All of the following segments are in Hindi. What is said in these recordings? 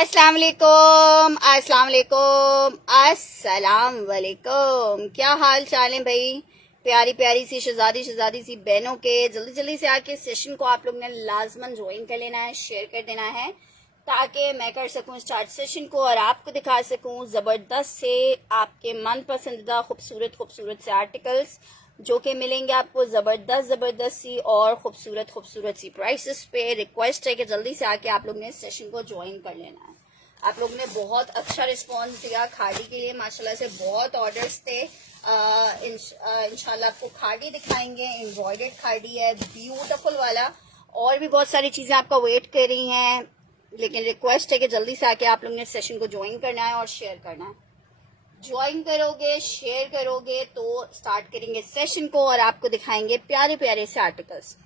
अस्सलाम वालेकुम, अस्सलाम वालेकुम, अस्सलाम वालेकुम। क्या हाल चाल है भाई? प्यारी प्यारी सी शहजादी सी बहनों के जल्दी जल्दी से आके सेशन को आप लोग ने लाजमन ज्वाइन कर लेना है, शेयर कर देना है ताकि मैं कर सकूं स्टार्ट सेशन को और आपको दिखा सकूं ज़बरदस्त से आपके मन पसंदीदा खूबसूरत खूबसूरत से आर्टिकल्स जो कि मिलेंगे आपको ज़बरदस्त सी और खूबसूरत सी प्राइसेस पे। रिक्वेस्ट है कि जल्दी से आके आप लोग ने सेशन को ज्वाइन कर लेना है। आप लोग ने बहुत अच्छा रिस्पांस दिया खाड़ी के लिए, माशाल्लाह से बहुत ऑर्डर्स थे। इंशाल्लाह आपको खाड़ी दिखाएंगे, एम्ब्रॉयडर्ड खाड़ी है ब्यूटीफुल वाला, और भी बहुत सारी चीजें आपका वेट कर रही हैं, लेकिन रिक्वेस्ट है कि जल्दी से आके आप लोग ने सेशन को ज्वाइन करना है और शेयर करना है। ज्वाइन करोगे, शेयर करोगे तो स्टार्ट करेंगे सेशन को और आपको दिखाएंगे प्यारे प्यारे से आर्टिकल्स।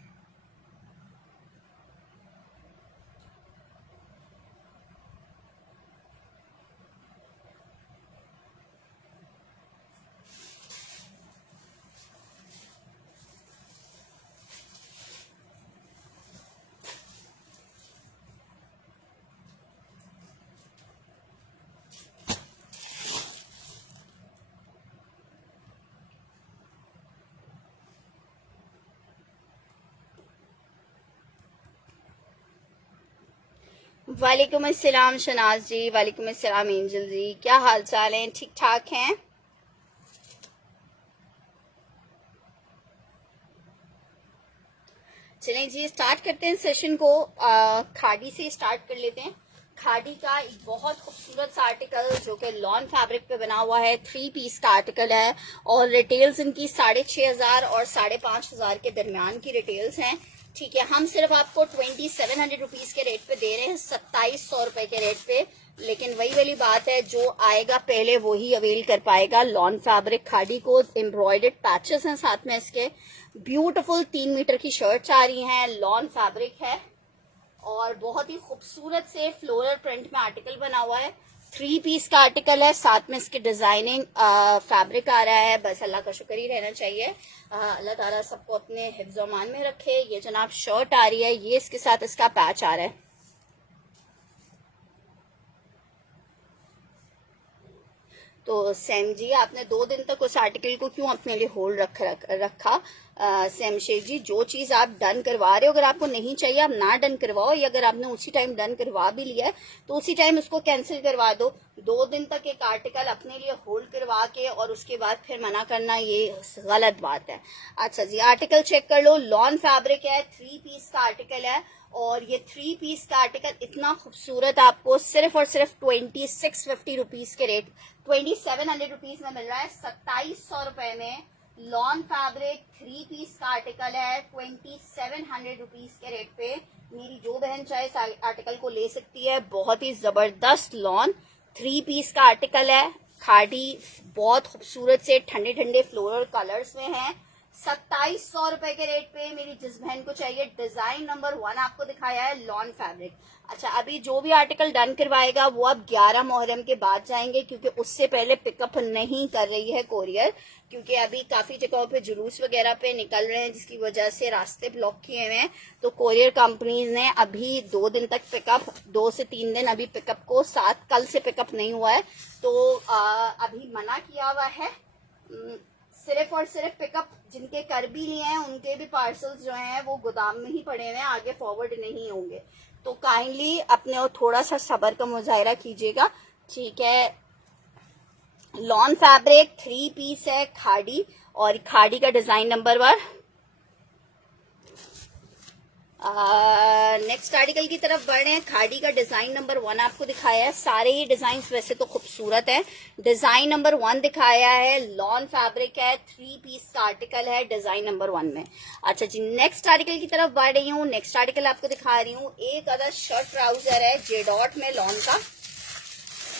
वालेकुम अस्सलाम शनाज जी, वालेकुम अस्सलाम एंजल जी, क्या हाल चाल है? ठीक ठाक हैं? चलें जी स्टार्ट करते हैं सेशन को। खाड़ी से स्टार्ट कर लेते हैं। खाड़ी का एक बहुत खूबसूरत सा आर्टिकल जो कि लॉन फैब्रिक पे बना हुआ है, 3 पीस का आर्टिकल है और रिटेल्स इनकी 6,500 और 5,500 के दरमियान की रिटेल्स हैं। ठीक है, हम सिर्फ आपको 2700 रुपीज के रेट पे दे रहे हैं, 2700 रुपए के रेट पे। लेकिन वही वाली बात है, जो आएगा पहले वही अवेल कर पाएगा। लॉन फैब्रिक खाड़ी को एम्ब्रॉयडर्ड पैचेस हैं साथ में इसके। ब्यूटीफुल 3 मीटर की शर्ट्स आ रही हैं, लॉन फैब्रिक है और बहुत ही खूबसूरत से फ्लोरल प्रिंट में आर्टिकल बना हुआ है। 3 पीस का आर्टिकल है, साथ में इसके डिजाइनिंग फैब्रिक आ रहा है। बस अल्लाह का शुक्र ही रहना चाहिए। अल्लाह ताला सबको अपने हिफ्ज़ और मान में रखे। ये जनाब शर्ट आ रही है, ये इसके साथ इसका पैच आ रहा है। तो सैम जी, आपने 2 दिन तक उस आर्टिकल को क्यों अपने लिए होल्ड रखा? सैम शेख जी, जो चीज आप डन करवा रहे हो, अगर आपको नहीं चाहिए आप ना डन करवाओ, या अगर आपने उसी टाइम डन करवा भी लिया है तो उसी टाइम उसको कैंसिल करवा दो। 2 दिन तक एक आर्टिकल अपने लिए होल्ड करवा के और उसके बाद फिर मना करना, ये गलत बात है। अच्छा जी, आर्टिकल चेक कर लो। लॉन फैब्रिक है, 3 पीस का आर्टिकल है और ये 3 पीस का आर्टिकल इतना खूबसूरत आपको सिर्फ और सिर्फ 2650 रुपीज के रेट, 2700 रुपीज में मिल रहा है, 2700 रुपए में। लॉन फैब्रिक 3 पीस का आर्टिकल है, 2700 रुपीज के रेट पे। मेरी जो बहन चाहे इस आर्टिकल को ले सकती है। बहुत ही जबरदस्त लॉन 3 पीस का आर्टिकल है। खाड़ी बहुत खूबसूरत से ठंडे ठंडे फ्लोरल कलर्स में है, 2700 रुपए के रेट पे। मेरी जिस बहन को चाहिए, डिजाइन नंबर 1 आपको दिखाया है, लॉन फैब्रिक। अच्छा, अभी जो भी आर्टिकल डन करवाएगा वो अब 11 मुहर्रम के बाद जाएंगे, क्योंकि उससे पहले पिकअप नहीं कर रही है कोरियर, क्योंकि अभी काफी जगहों पे जुलूस वगैरह पे निकल रहे हैं जिसकी वजह से रास्ते ब्लॉक किए हुए हैं। तो कोरियर कंपनीज ने अभी 2 दिन तक पिकअप, 2 से 3 दिन अभी पिकअप को, साथ कल से पिकअप नहीं हुआ है, तो अभी मना किया हुआ है। सिर्फ और सिर्फ पिकअप जिनके कर भी लिए हैं उनके भी पार्सल्स जो हैं वो गोदाम में ही पड़े हुए हैं, आगे फॉरवर्ड नहीं होंगे। तो काइंडली अपने थोड़ा सा सब्र का मुजाहिरा कीजिएगा, ठीक है। लॉन फैब्रिक 3 पीस है खाड़ी, और खाड़ी का डिजाइन नंबर 1। नेक्स्ट आर्टिकल की तरफ बढ़ रहे हैं। खाड़ी का डिजाइन नंबर 1 आपको दिखाया है। सारे ही डिजाइन वैसे तो खूबसूरत है। डिजाइन नंबर 1 दिखाया है, लॉन फैब्रिक है, 3 पीस का आर्टिकल है डिजाइन नंबर 1 में। अच्छा जी, नेक्स्ट आर्टिकल की तरफ बढ़ रही हूँ। नेक्स्ट आर्टिकल आपको दिखा रही हूँ, एक अदर शर्ट ट्राउजर है जेडॉट में, लॉन का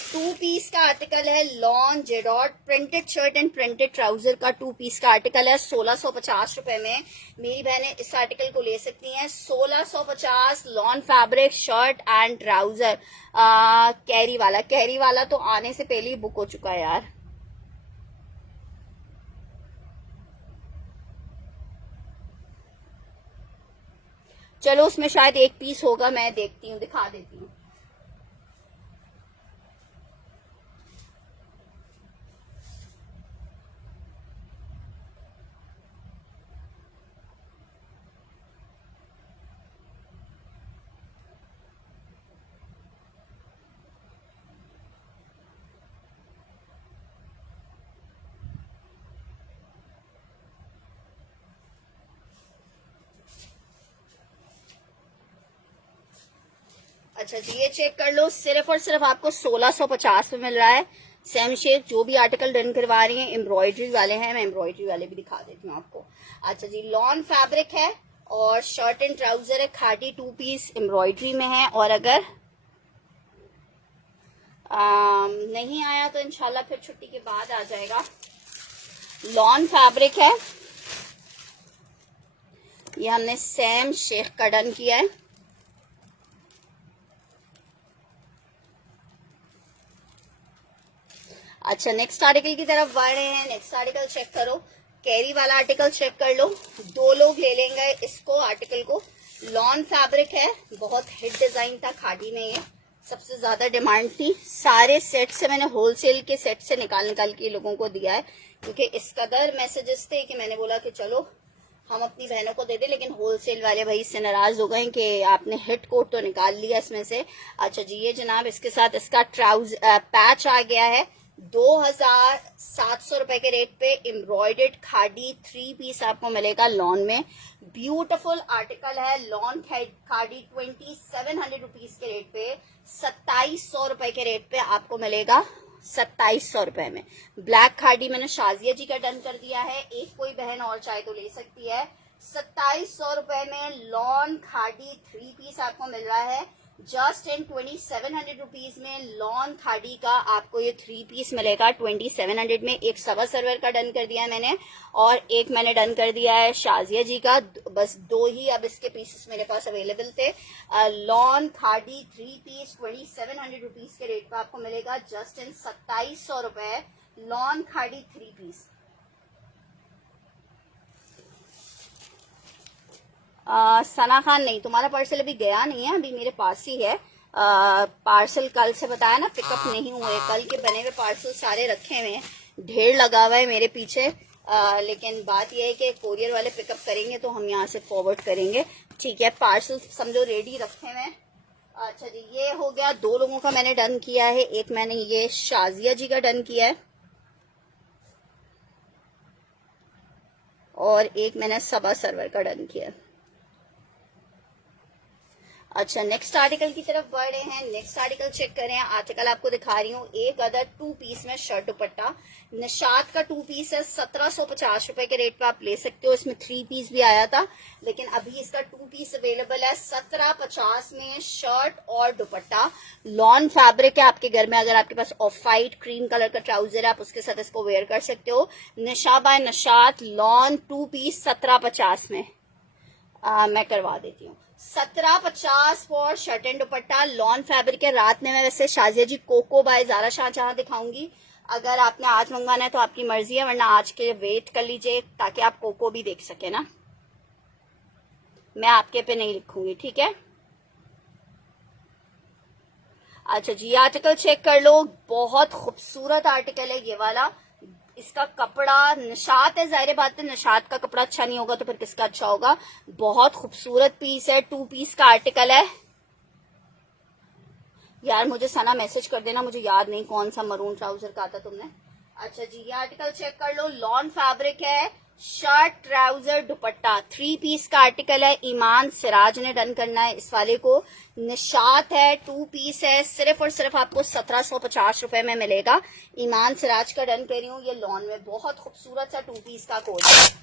2 पीस का आर्टिकल है। लॉन जेडॉट printed shirt and printed trouser का 2 पीस का आर्टिकल है, 1650 रुपए में। मेरी बहनें इस आर्टिकल को ले सकती हैं, 1650। Lawn fabric shirt and trouser, carry वाला तो आने से पहले ही बुक हो चुका है यार। चलो उसमें शायद एक पीस होगा, मैं देखती हूँ, दिखा देती हूँ। अच्छा जी, ये चेक कर लो, सिर्फ और सिर्फ आपको 1650 में मिल रहा है। सेम शेप जो भी आर्टिकल डन करवा रही हैं एम्ब्रॉयडरी वाले हैं, मैं एम्ब्रॉयडरी वाले भी दिखा देती हूँ आपको। अच्छा जी, लॉन फैब्रिक है और शर्ट एंड ट्राउजर है, खादी 2 पीस एम्ब्रॉयडरी में है। और अगर नहीं आया तो इंशाल्लाह फिर छुट्टी के बाद आ जाएगा। लॉन फैब्रिक है, ये हमने सैम शेख का डन किया है। अच्छा, नेक्स्ट आर्टिकल की तरफ बढ़ रहे हैं। नेक्स्ट आर्टिकल चेक करो, कैरी वाला आर्टिकल चेक कर लो, 2 लोग ले लेंगे इसको आर्टिकल को। लॉन फैब्रिक है, बहुत हिट डिजाइन था, खादी में ये सबसे ज्यादा डिमांड थी। सारे सेट से मैंने होलसेल के सेट से निकाल के लोगों को दिया है, क्योंकि इस कदर मैसेजेस थे कि मैंने बोला कि चलो हम अपनी बहनों को दे दें। लेकिन होलसेल वाले भाई इससे नाराज हो गए कि आपने हिट कोट तो निकाल लिया इसमें से। अच्छा जी, ये जनाब इसके साथ इसका ट्राउजर पैच आ गया है, 2700 रुपए के रेट पे एम्ब्रॉयडर्ड खादी 3 पीस आपको मिलेगा लॉन में। ब्यूटीफुल आर्टिकल है, लॉन खादी 2700 रुपीज के रेट पे 2700 रुपए के रेट पे आपको मिलेगा 2700 रुपए में। ब्लैक खादी मैंने शाजिया जी का डन कर दिया है, एक कोई बहन और चाहे तो ले सकती है। 2700 रुपए में लॉन खादी 3 पीस आपको मिल रहा है। जस्ट इन 2700 रुपीज में लॉन खादी का आपको ये 3 पीस मिलेगा 2700 में। एक सवा सर्वर का डन कर दिया है मैंने और एक मैंने डन कर दिया है शाजिया जी का, बस 2 ही अब इसके पीसेस मेरे पास अवेलेबल थे। लॉन खादी 3 पीस 2700 रुपीज के रेट पर आपको मिलेगा जस्ट इन 2700 रुपए लॉन खादी 3 पीस। सना खान, नहीं तुम्हारा पार्सल अभी गया नहीं है, अभी मेरे पास ही है। पार्सल कल से बताया ना पिकअप नहीं हुए, कल के बने हुए पार्सल सारे रखे हुए हैं, ढेर लगा हुआ है मेरे पीछे। लेकिन बात यह है कि कोरियर वाले पिकअप करेंगे तो हम यहाँ से फॉरवर्ड करेंगे, ठीक है। पार्सल समझो रेडी रखे हुए हैं। अच्छा जी, ये हो गया 2 लोगों का मैंने डन किया है, एक मैंने ये शाजिया जी का डन किया है और एक मैंने सबा सर्वर का डन किया है। अच्छा, नेक्स्ट आर्टिकल की तरफ बढ़ रहे हैं। नेक्स्ट आर्टिकल चेक करें, आर्टिकल आपको दिखा रही हूँ, एक अदर 2 पीस में शर्ट दुपट्टा निशात का 2 पीस है, 1750 रुपए के रेट पे आप ले सकते हो। इसमें 3 पीस भी आया था, लेकिन अभी इसका 2 पीस अवेलेबल है 1750 में शर्ट और दुपट्टा। लॉन फैब्रिक है, आपके घर में अगर आपके पास ऑफ वाइट क्रीम कलर का ट्राउजर है आप उसके साथ इसको वेयर कर सकते हो। निशा बाय निशात लॉन 2 पीस 1750 में मैं करवा देती हूँ। 1750 for shirt and dupatta, lawn fabric है। रात में मैं वैसे शाजिया जी कोको बाय जारा शाहजहां दिखाऊंगी, अगर आपने आज मंगवाना है तो आपकी मर्जी है, वरना आज के वेट कर लीजिए ताकि आप कोको भी देख सके ना, मैं आपके पे नहीं लिखूंगी, ठीक है। अच्छा जी, आर्टिकल चेक कर लो, बहुत खूबसूरत आर्टिकल है ये वाला। इसका कपड़ा निशात है, जाहिर बात है निशात का कपड़ा अच्छा नहीं होगा तो फिर किसका अच्छा होगा। बहुत खूबसूरत पीस है, 2 पीस का आर्टिकल है। यार मुझे सना मैसेज कर देना, मुझे याद नहीं कौन सा मरून ट्राउजर का आता तुमने। अच्छा जी, ये आर्टिकल चेक कर लो, लॉन फैब्रिक है, शर्ट ट्राउजर दुपट्टा 3 पीस का आर्टिकल है। ईमान सिराज ने डन करना है इस वाले को। निशात है, 2 पीस है, सिर्फ और सिर्फ आपको 1750 रुपए में मिलेगा। ईमान सिराज का डन कर रही हूँ, ये लॉन में बहुत खूबसूरत सा 2 पीस का कोट है।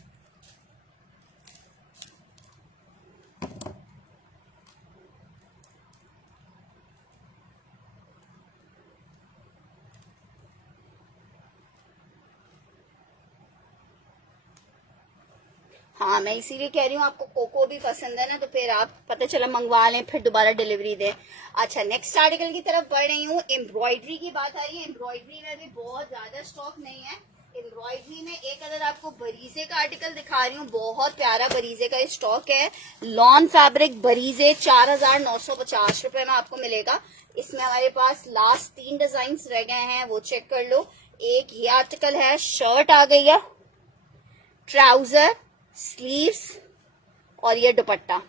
हाँ, मैं इसीलिए कह रही हूँ, आपको कोको भी पसंद है ना, तो फिर आप पता चला मंगवा लें फिर दोबारा डिलीवरी दें। अच्छा, नेक्स्ट आर्टिकल की तरफ बढ़ रही हूँ। एम्ब्रॉयडरी की बात आ रही है, एम्ब्रॉयडरी में भी बहुत ज्यादा स्टॉक नहीं है। एम्ब्रॉयडरी में एक अगर आपको बरीजे का आर्टिकल दिखा रही हूँ, बहुत प्यारा बरीजे का स्टॉक है। लॉन फैब्रिक बरीजे 4950 रुपए में आपको मिलेगा। इसमें हमारे पास लास्ट 3 डिजाइन रह गए हैं, वो चेक कर लो। एक ये आर्टिकल है, शर्ट आ गई है, ट्राउजर, स्लीव्स और ये दुपट्टा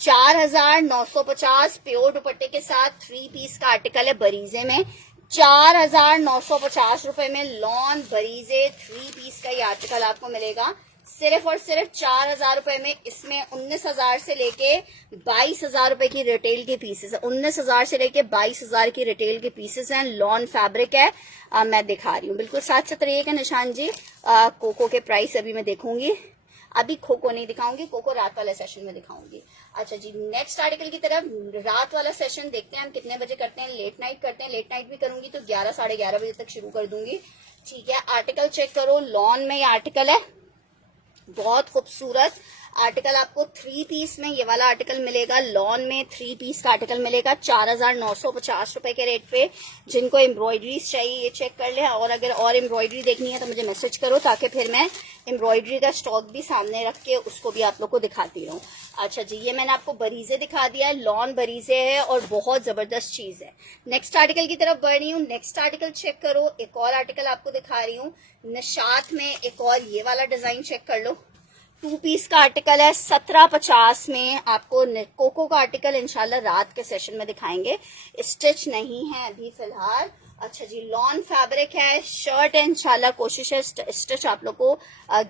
4950 प्योर दुपट्टे के साथ 3 पीस का आर्टिकल है बरीजे में। 4950 रुपए में लॉन बरीजे 3 पीस का ये आर्टिकल आपको मिलेगा। सिर्फ और सिर्फ 4,000 रुपए में। इसमें 19,000 से लेके 22,000 रुपए की रिटेल के पीसेस है। 19,000 से लेके 22,000 की रिटेल के पीसेस हैं। लॉन फैब्रिक है। मैं दिखा रही हूँ, बिल्कुल साथ साथ रहिएगा निशान जी। कोको के प्राइस अभी मैं देखूंगी, अभी खोको नहीं दिखाऊंगी, कोको रात वाले सेशन में दिखाऊंगी। अच्छा जी, नेक्स्ट आर्टिकल की तरफ। रात वाला सेशन देखते हैं हम कितने बजे करते हैं। लेट नाइट करते हैं, लेट नाइट भी करूंगी तो 11 साढ़े 11 बजे तक शुरू कर दूंगी। ठीक है, आर्टिकल चेक करो। लॉन में ये आर्टिकल है, बहुत खूबसूरत आर्टिकल। आपको 3 पीस में ये वाला आर्टिकल मिलेगा। लॉन में 3 पीस का आर्टिकल मिलेगा 4,950 रुपए के रेट पे। जिनको एम्ब्रॉयडरीज चाहिए ये चेक कर ले, और अगर और एम्ब्रॉयडरी देखनी है तो मुझे मैसेज करो, ताकि फिर मैं एम्ब्रॉयडरी का स्टॉक भी सामने रख के उसको भी आप लोग को दिखाती रहूं। अच्छा जी, ये मैंने आपको बरीजे दिखा दिया है। लॉन बरीजे है और बहुत जबरदस्त चीज है। नेक्स्ट आर्टिकल की तरफ बढ़ रही हूँ। नेक्स्ट आर्टिकल चेक करो। एक और आर्टिकल आपको दिखा रही हूँ निशात में। एक और ये वाला डिजाइन चेक कर लो। 2 पीस का आर्टिकल है 1750 में। आपको कोको का आर्टिकल इंशाल्लाह रात के सेशन में दिखाएंगे, स्टिच नहीं है अभी फिलहाल। अच्छा जी, लॉन फैब्रिक है, शर्ट है। इंशाल्लाह कोशिश है स्टिच आप लोग को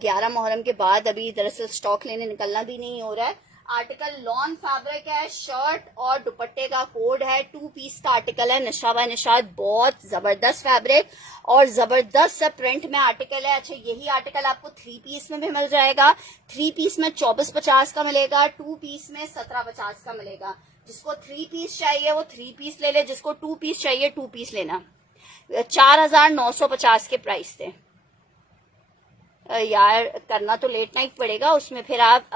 11 मुहर्रम के बाद। अभी दरअसल स्टॉक लेने निकलना भी नहीं हो रहा है। आर्टिकल लॉन फैब्रिक है, शर्ट और दुपट्टे का कोड है। 2 पीस का आर्टिकल है, निशा बाय निशात। बहुत जबरदस्त फैब्रिक और जबरदस्त प्रिंट में आर्टिकल है। अच्छा, यही आर्टिकल आपको 3 पीस में भी मिल जाएगा। 3 पीस में 2450 का मिलेगा, 2 पीस में 1750 का मिलेगा। जिसको 3 पीस चाहिए वो 3 पीस ले ले, जिसको 2 पीस चाहिए 2 पीस लेना। 4,950 के प्राइस थे यार। करना तो लेट नाइट पड़ेगा, उसमें फिर आप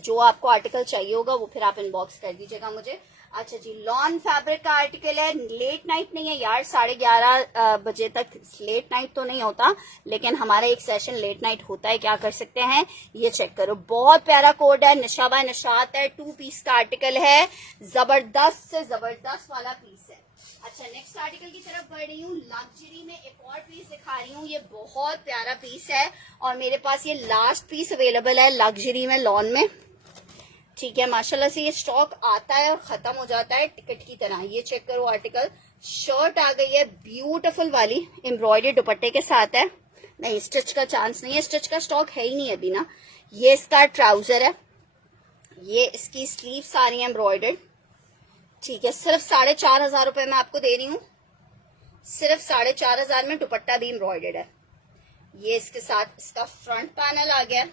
जो आपको आर्टिकल चाहिए होगा वो फिर आप इनबॉक्स कर दीजिएगा मुझे। अच्छा जी, लॉन फैब्रिक का आर्टिकल है। लेट नाइट नहीं है यार, 11:30 बजे तक लेट नाइट तो नहीं होता, लेकिन हमारा एक सेशन लेट नाइट होता है। क्या कर सकते हैं, ये चेक करो। बहुत प्यारा कोड है, निशा बाय निशात है। 2 पीस का आर्टिकल है, जबरदस्त से जबरदस्त वाला पीस है। अच्छा, नेक्स्ट आर्टिकल की तरफ बढ़ रही हूँ। लग्जरी में एक और पीस दिखा रही हूँ। ये बहुत प्यारा पीस है और मेरे पास ये लास्ट पीस अवेलेबल है लग्जरी में, लॉन में। ठीक है, माशाल्लाह से ये स्टॉक आता है और खत्म हो जाता है टिकट की तरह। ये चेक करो आर्टिकल। शर्ट आ गई है ब्यूटीफुल वाली, एम्ब्रॉयडरी दुपट्टे के साथ है। नहीं, स्टिच का चांस नहीं है, स्टिच का स्टॉक है ही नहीं अभी ना। ये इसका ट्राउजर है, ये इसकी स्लीव्स आ रही है एम्ब्रॉयडर्ड। ठीक है, सिर्फ 4,500 रुपए में आपको दे रही हूँ। सिर्फ 4,500 में दुपट्टा भी एम्ब्रॉयडर्ड है। ये इसके साथ इसका फ्रंट पैनल आ गया,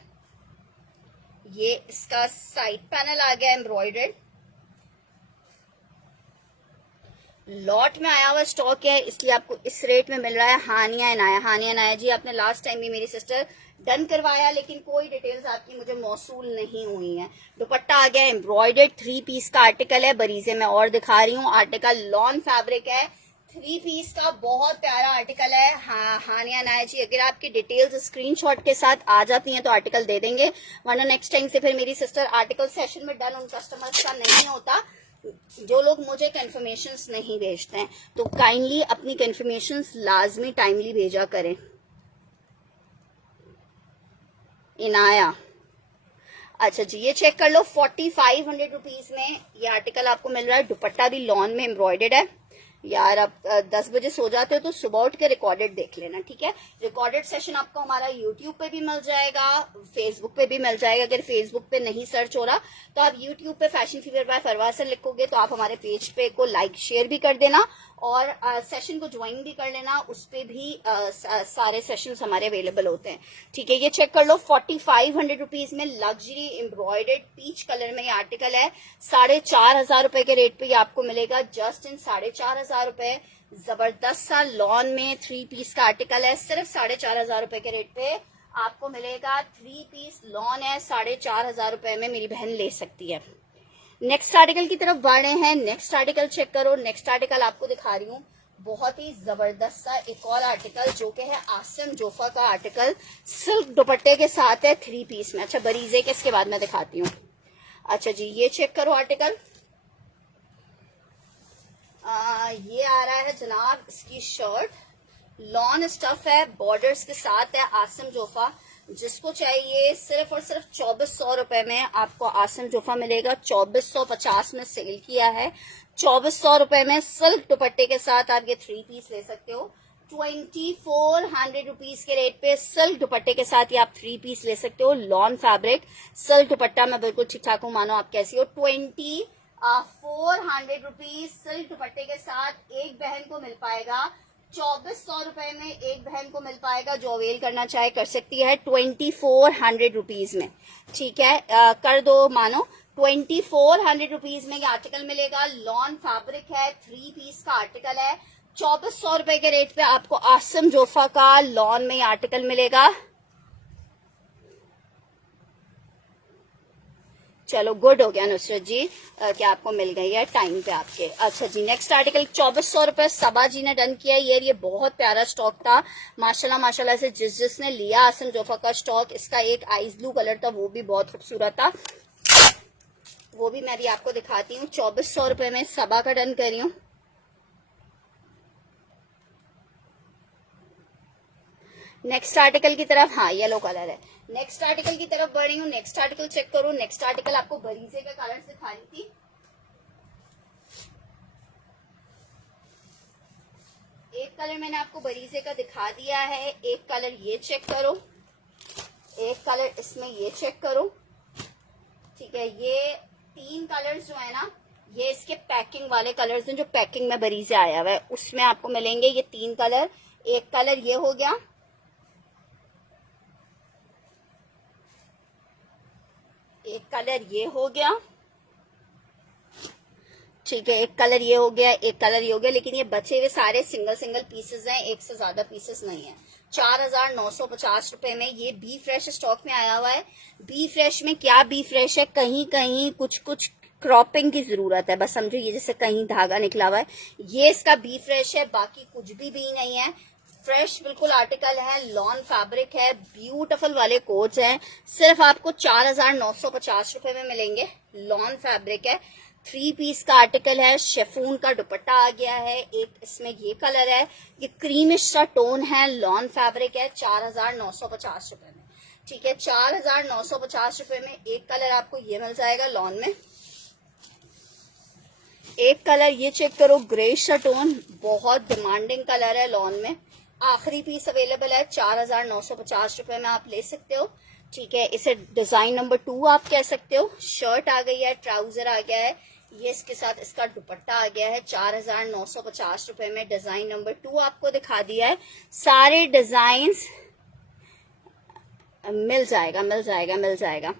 ये इसका साइड पैनल आ गया एम्ब्रॉयडर्ड। लॉट में आया हुआ स्टॉक है, इसलिए आपको इस रेट में मिल रहा है। हानिया इनाया, हानिया इनाया जी, आपने लास्ट टाइम भी मेरी सिस्टर डन करवाया, लेकिन कोई डिटेल्स आपकी मुझे मौसूल नहीं हुई है। दुपट्टा आ गया एम्ब्रॉयडर्ड। 3 पीस का आर्टिकल है, बरीजे में और दिखा रही हूँ। आर्टिकल लॉन फैब्रिक है, 3 पीस का बहुत प्यारा आर्टिकल है। हाँ हानिया नाया जी, अगर आपकी डिटेल्स स्क्रीनशॉट के साथ आ जाती हैं तो आर्टिकल दे देंगे, वरना नेक्स्ट टाइम से फिर मेरी सिस्टर आर्टिकल सेशन में डन उन कस्टमर्स का नहीं होता जो लोग मुझे कंफर्मेशंस नहीं भेजते हैं। तो काइंडली अपनी कंफर्मेशंस लाजमी टाइमली भेजा करें। इनाया, अच्छा जी, ये चेक कर लो। 4500 रुपीज में ये आर्टिकल आपको मिल रहा है। दुपट्टा भी लॉन में एम्ब्रॉयडर्ड है। यार अब 10 बजे सो जाते हो तो सुबह उठ के रिकॉर्डेड देख लेना, ठीक है। रिकॉर्डेड सेशन आपको हमारा यूट्यूब पे भी मिल जाएगा, फेसबुक पे भी मिल जाएगा। अगर फेसबुक पे नहीं सर्च हो रहा तो आप यूट्यूब पे फैशन फीवर बाय फरवासन लिखोगे तो आप हमारे पेज पे को लाइक शेयर भी कर देना और सेशन को ज्वाइन भी कर लेना। उस पे भी सारे सेशंस हमारे अवेलेबल होते हैं, ठीक है। ये चेक कर लो, 4500 रुपीज में लग्जरी एम्ब्रॉयडर्ड पीच कलर में ये आर्टिकल है। 4,500 रुपए के रेट पे ये आपको मिलेगा, जस्ट इन 4,500 रुपए। जबरदस्त सा लॉन में 3 पीस का आर्टिकल है, सिर्फ 4,500 रुपए के रेट पे आपको मिलेगा। 3 पीस लॉन है, 4,500 रुपए में मेरी बहन ले सकती है। नेक्स्ट आर्टिकल की तरफ बढ़ रहे हैं। नेक्स्ट आर्टिकल चेक करो। नेक्स्ट आर्टिकल आपको दिखा रही हूँ, बहुत ही जबरदस्त सा एक और आर्टिकल जो कि है आसिम जोफा का आर्टिकल, सिल्क दुपट्टे के साथ है, 3 पीस में। अच्छा, बरीजे के इसके बाद मैं दिखाती हूँ। अच्छा जी, ये चेक करो आर्टिकल। ये आ रहा है जनाब, इसकी शर्ट लॉन स्टफ है, बॉर्डर्स के साथ है, आसिम जोफा। जिसको चाहिए सिर्फ और सिर्फ 2400 रुपए में आपको आसिम जोफा मिलेगा। 2450 में सेल किया है, 2400 रुपए में सिल्क दुपट्टे के साथ आप ये 3 पीस ले सकते हो। ₹2400 के रेट पे सिल्क दुपट्टे के साथ ये आप 3 पीस ले सकते हो। लॉन फैब्रिक सिल्क दुपट्टा मैं बिल्कुल ठीक ठाक हूँ, मानो आप कैसी हो। ₹400 सिल्क दुपट्टे के साथ एक बहन को मिल पाएगा। 2400 में एक बहन को मिल पाएगा। जो अवेल करना चाहे कर सकती है। ₹2400 में, ठीक है, कर दो मानो। ₹2400 में ये आर्टिकल मिलेगा। लॉन फैब्रिक है, 3 पीस का आर्टिकल है। ₹2400 के रेट पे आपको आसम जोफा का लॉन में आर्टिकल मिलेगा। चलो गुड हो गया नुसरत जी कि आपको मिल गई है टाइम पे आपके। अच्छा जी, नेक्स्ट आर्टिकल ₹2400 सबा जी ने डन किया है। ये बहुत प्यारा स्टॉक था माशाल्लाह माशाल्लाह से। जिसने लिया आसम जोफा का स्टॉक, इसका एक आइस ब्लू कलर था, वो भी बहुत खूबसूरत था, वो भी मैं भी आपको दिखाती हूँ। ₹2400 में सबा का डन कर रही हूँ। नेक्स्ट आर्टिकल की तरफ, हाँ येलो कलर है। नेक्स्ट आर्टिकल की तरफ बढ़ रही हूँ। नेक्स्ट आर्टिकल चेक करो। नेक्स्ट आर्टिकल आपको बरीजे का कलर दिखा रही थी। एक कलर मैंने आपको बरीजे का दिखा दिया है। एक कलर ये चेक करो, एक कलर इसमें ये चेक करो, ठीक है। ये 3 कलर्स जो है ना, ये इसके पैकिंग वाले कलर्स हैं, जो पैकिंग में बरीजे आया हुआ है उसमें आपको मिलेंगे ये 3 कलर। एक कलर ये हो गया, एक कलर ये हो गया, ठीक है, एक कलर ये हो गया, एक कलर ये हो गया। लेकिन ये बचे हुए सारे सिंगल सिंगल पीसेस हैं, एक से ज्यादा पीसेस नहीं है। ₹4950 में ये बी फ्रेश स्टॉक में आया हुआ है। बी फ्रेश में क्या बी फ्रेश है, कहीं कहीं कुछ कुछ क्रॉपिंग की जरूरत है, बस समझो। ये जैसे कहीं धागा निकला हुआ है, ये इसका बी फ्रेश है, बाकी कुछ भी नहीं है। फ्रेश बिल्कुल आर्टिकल है, लॉन फैब्रिक है, ब्यूटीफुल वाले कोट्स हैं। सिर्फ आपको ₹4950 में मिलेंगे। लॉन फैब्रिक है, 3 पीस का आर्टिकल है, शेफून का दुपट्टा आ गया है। एक इसमें ये कलर है, ये क्रीमिश सा टोन है, लॉन फैब्रिक है। ₹4950 में, ठीक है। ₹4950 में एक कलर आपको ये मिल जाएगा लॉन में। एक कलर ये चेक करो, ग्रेश सा टोन, बहुत डिमांडिंग कलर है लॉन में। आखिरी पीस अवेलेबल है, ₹4950 में आप ले सकते हो, ठीक है। इसे डिजाइन नंबर 2 आप कह सकते हो। शर्ट आ गई है, ट्राउजर आ गया है, ये इसके साथ इसका दुपट्टा आ गया है। ₹4950 में डिजाइन नंबर 2 आपको दिखा दिया है। सारे डिजाइन मिल जाएगा, मिल जाएगा, मिल जाएगा।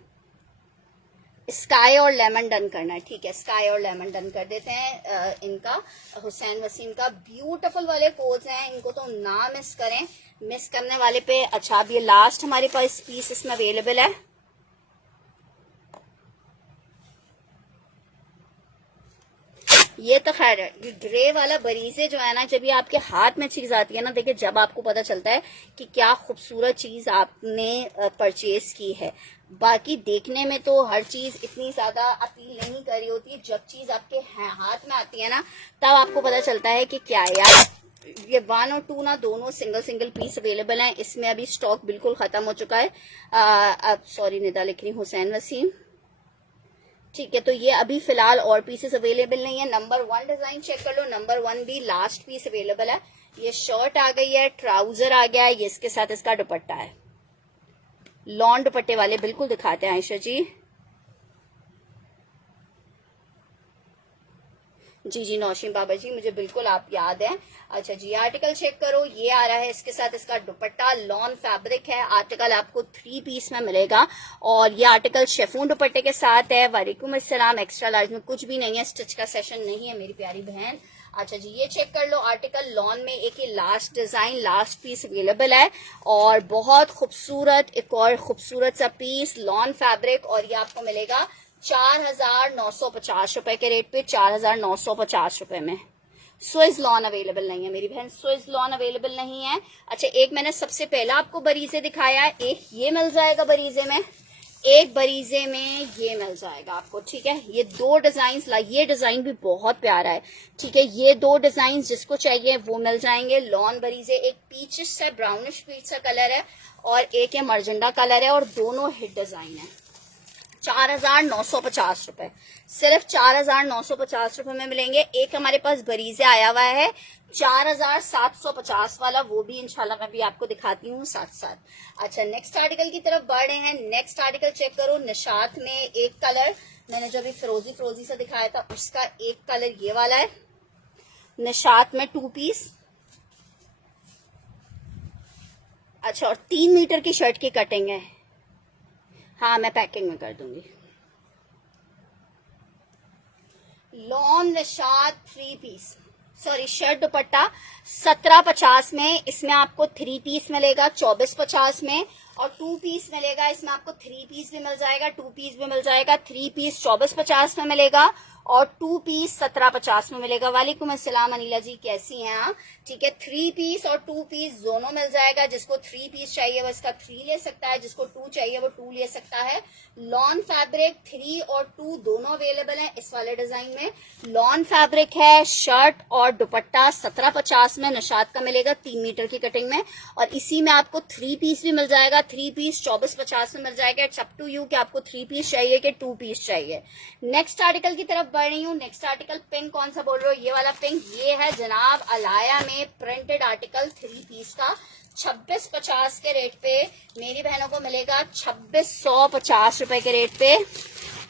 स्काई और लेमन डन करना है, ठीक है। स्काई और लेमन डन कर देते हैं। इनका हुसैन वसीम का ब्यूटीफुल वाले कोड्स हैं, इनको तो ना मिस करें। मिस करने वाले पे, अच्छा अब ये लास्ट हमारे पास पीस इसमें अवेलेबल है। ये तो खैर है, ये ग्रे वाला बरीजे जो है ना, जब ये आपके हाथ में चीज आती है ना, देखिए जब आपको पता चलता है कि क्या खूबसूरत चीज आपने परचेज की है। बाकी देखने में तो हर चीज इतनी ज्यादा अपील नहीं कर रही होती है, जब चीज आपके हाथ में आती है ना, तब आपको पता चलता है कि क्या है यार। ये 1 और 2 ना, दोनों सिंगल सिंगल पीस अवेलेबल हैं। इसमें अभी स्टॉक बिल्कुल खत्म हो चुका है। अब सॉरी निदा लिख रही, हुसैन वसीम, ठीक है। तो ये अभी फिलहाल और पीसेस अवेलेबल नहीं है। नंबर 1 डिजाइन चेक कर लो, नंबर 1 भी लास्ट पीस अवेलेबल है। ये शर्ट आ गई है, ट्राउजर आ गया है, ये इसके साथ इसका दुपट्टा है। लॉन दुपट्टे वाले बिल्कुल दिखाते हैं आयशा जी। जी जी नौशीन बाबा जी, मुझे बिल्कुल आप याद है। अच्छा जी, आर्टिकल चेक करो, ये आ रहा है, इसके साथ इसका दुपट्टा लॉन फैब्रिक है। आर्टिकल आपको 3 पीस में मिलेगा और ये आर्टिकल शेफून दुपट्टे के साथ है। वालेकुम अस्सलाम। एक्स्ट्रा लार्ज में कुछ भी नहीं है, स्टिच का सेशन नहीं है मेरी प्यारी बहन। अच्छा जी, ये चेक कर लो, आर्टिकल लॉन में एक ही last design last piece available है और बहुत खूबसूरत एक और खूबसूरत सा पीस लॉन फैब्रिक, और ये आपको मिलेगा ₹4950 के रेट पे, ₹4950 में। स्विज लॉन अवेलेबल नहीं है मेरी बहन, स्विज लॉन अवेलेबल नहीं है। अच्छा, एक मैंने सबसे पहला आपको बरीजे दिखाया है, एक ये मिल जाएगा बरीजे में, एक बरीजे में ये मिल जाएगा आपको, ठीक है। ये 2 डिजाइन, ये डिजाइन भी बहुत प्यारा है, ठीक है। ये 2 डिजाइन जिसको चाहिए वो मिल जाएंगे। लॉन बरीजे, एक पीच सा ब्राउनिश पीच सा कलर है और एक ये मर्जेंडा कलर है और दोनों हिट डिजाइन है। 4,950 रुपए, सिर्फ 4,950 रुपए में मिलेंगे। एक हमारे पास बरीजे आया हुआ है 4,750 वाला, वो भी इंशाल्लाह मैं भी आपको दिखाती हूँ साथ साथ। अच्छा, नेक्स्ट आर्टिकल की तरफ बढ़ रहे हैं। नेक्स्ट आर्टिकल चेक करो, निशात में एक कलर मैंने जो अभी फिरोजी फिरोजी सा दिखाया था उसका एक कलर ये वाला है, निशात में 2 पीस। अच्छा, और 3 मीटर की शर्ट की कटिंग है। हाँ, मैं पैकिंग में कर दूंगी। Lawn Nishat 3 piece, sorry shirt dupatta 1750 में, इसमें आपको 3 पीस मिलेगा 2450 में, और 2 पीस मिलेगा। इसमें आपको 3 पीस भी मिल जाएगा, 2 पीस भी मिल जाएगा। 3 पीस 2450 में मिलेगा और 2 पीस 1750 में मिलेगा। वालेकुम अस्सलाम अनिला जी, कैसी हैं आप? ठीक है, 3 पीस और 2 पीस दोनों मिल जाएगा। जिसको 3 पीस चाहिए वो इसका 3 ले सकता है, जिसको 2 चाहिए वो 2 ले सकता है। लॉन फैब्रिक 3 और 2 दोनों अवेलेबल है इस वाले डिजाइन में। लॉन फैब्रिक है, शर्ट और दुपट्टा 1750 में निशात का मिलेगा 3 मीटर की कटिंग में, और इसी में आपको 3 पीस भी मिल जाएगा। 3 पीस 2450 में मिल जाएगा। इट्स अप टू यू कि आपको 3 पीस चाहिए कि 2 पीस चाहिए। नेक्स्ट आर्टिकल की तरफ बढ़ रही हूँ। नेक्स्ट आर्टिकल पिंक, कौन सा बोल रहे हो? ये वाला पिंक, ये है जनाब अलाया में प्रिंटेड आर्टिकल 3 पीस का 2650 के रेट पे मेरी बहनों को मिलेगा। 2650 रुपए के रेट पे।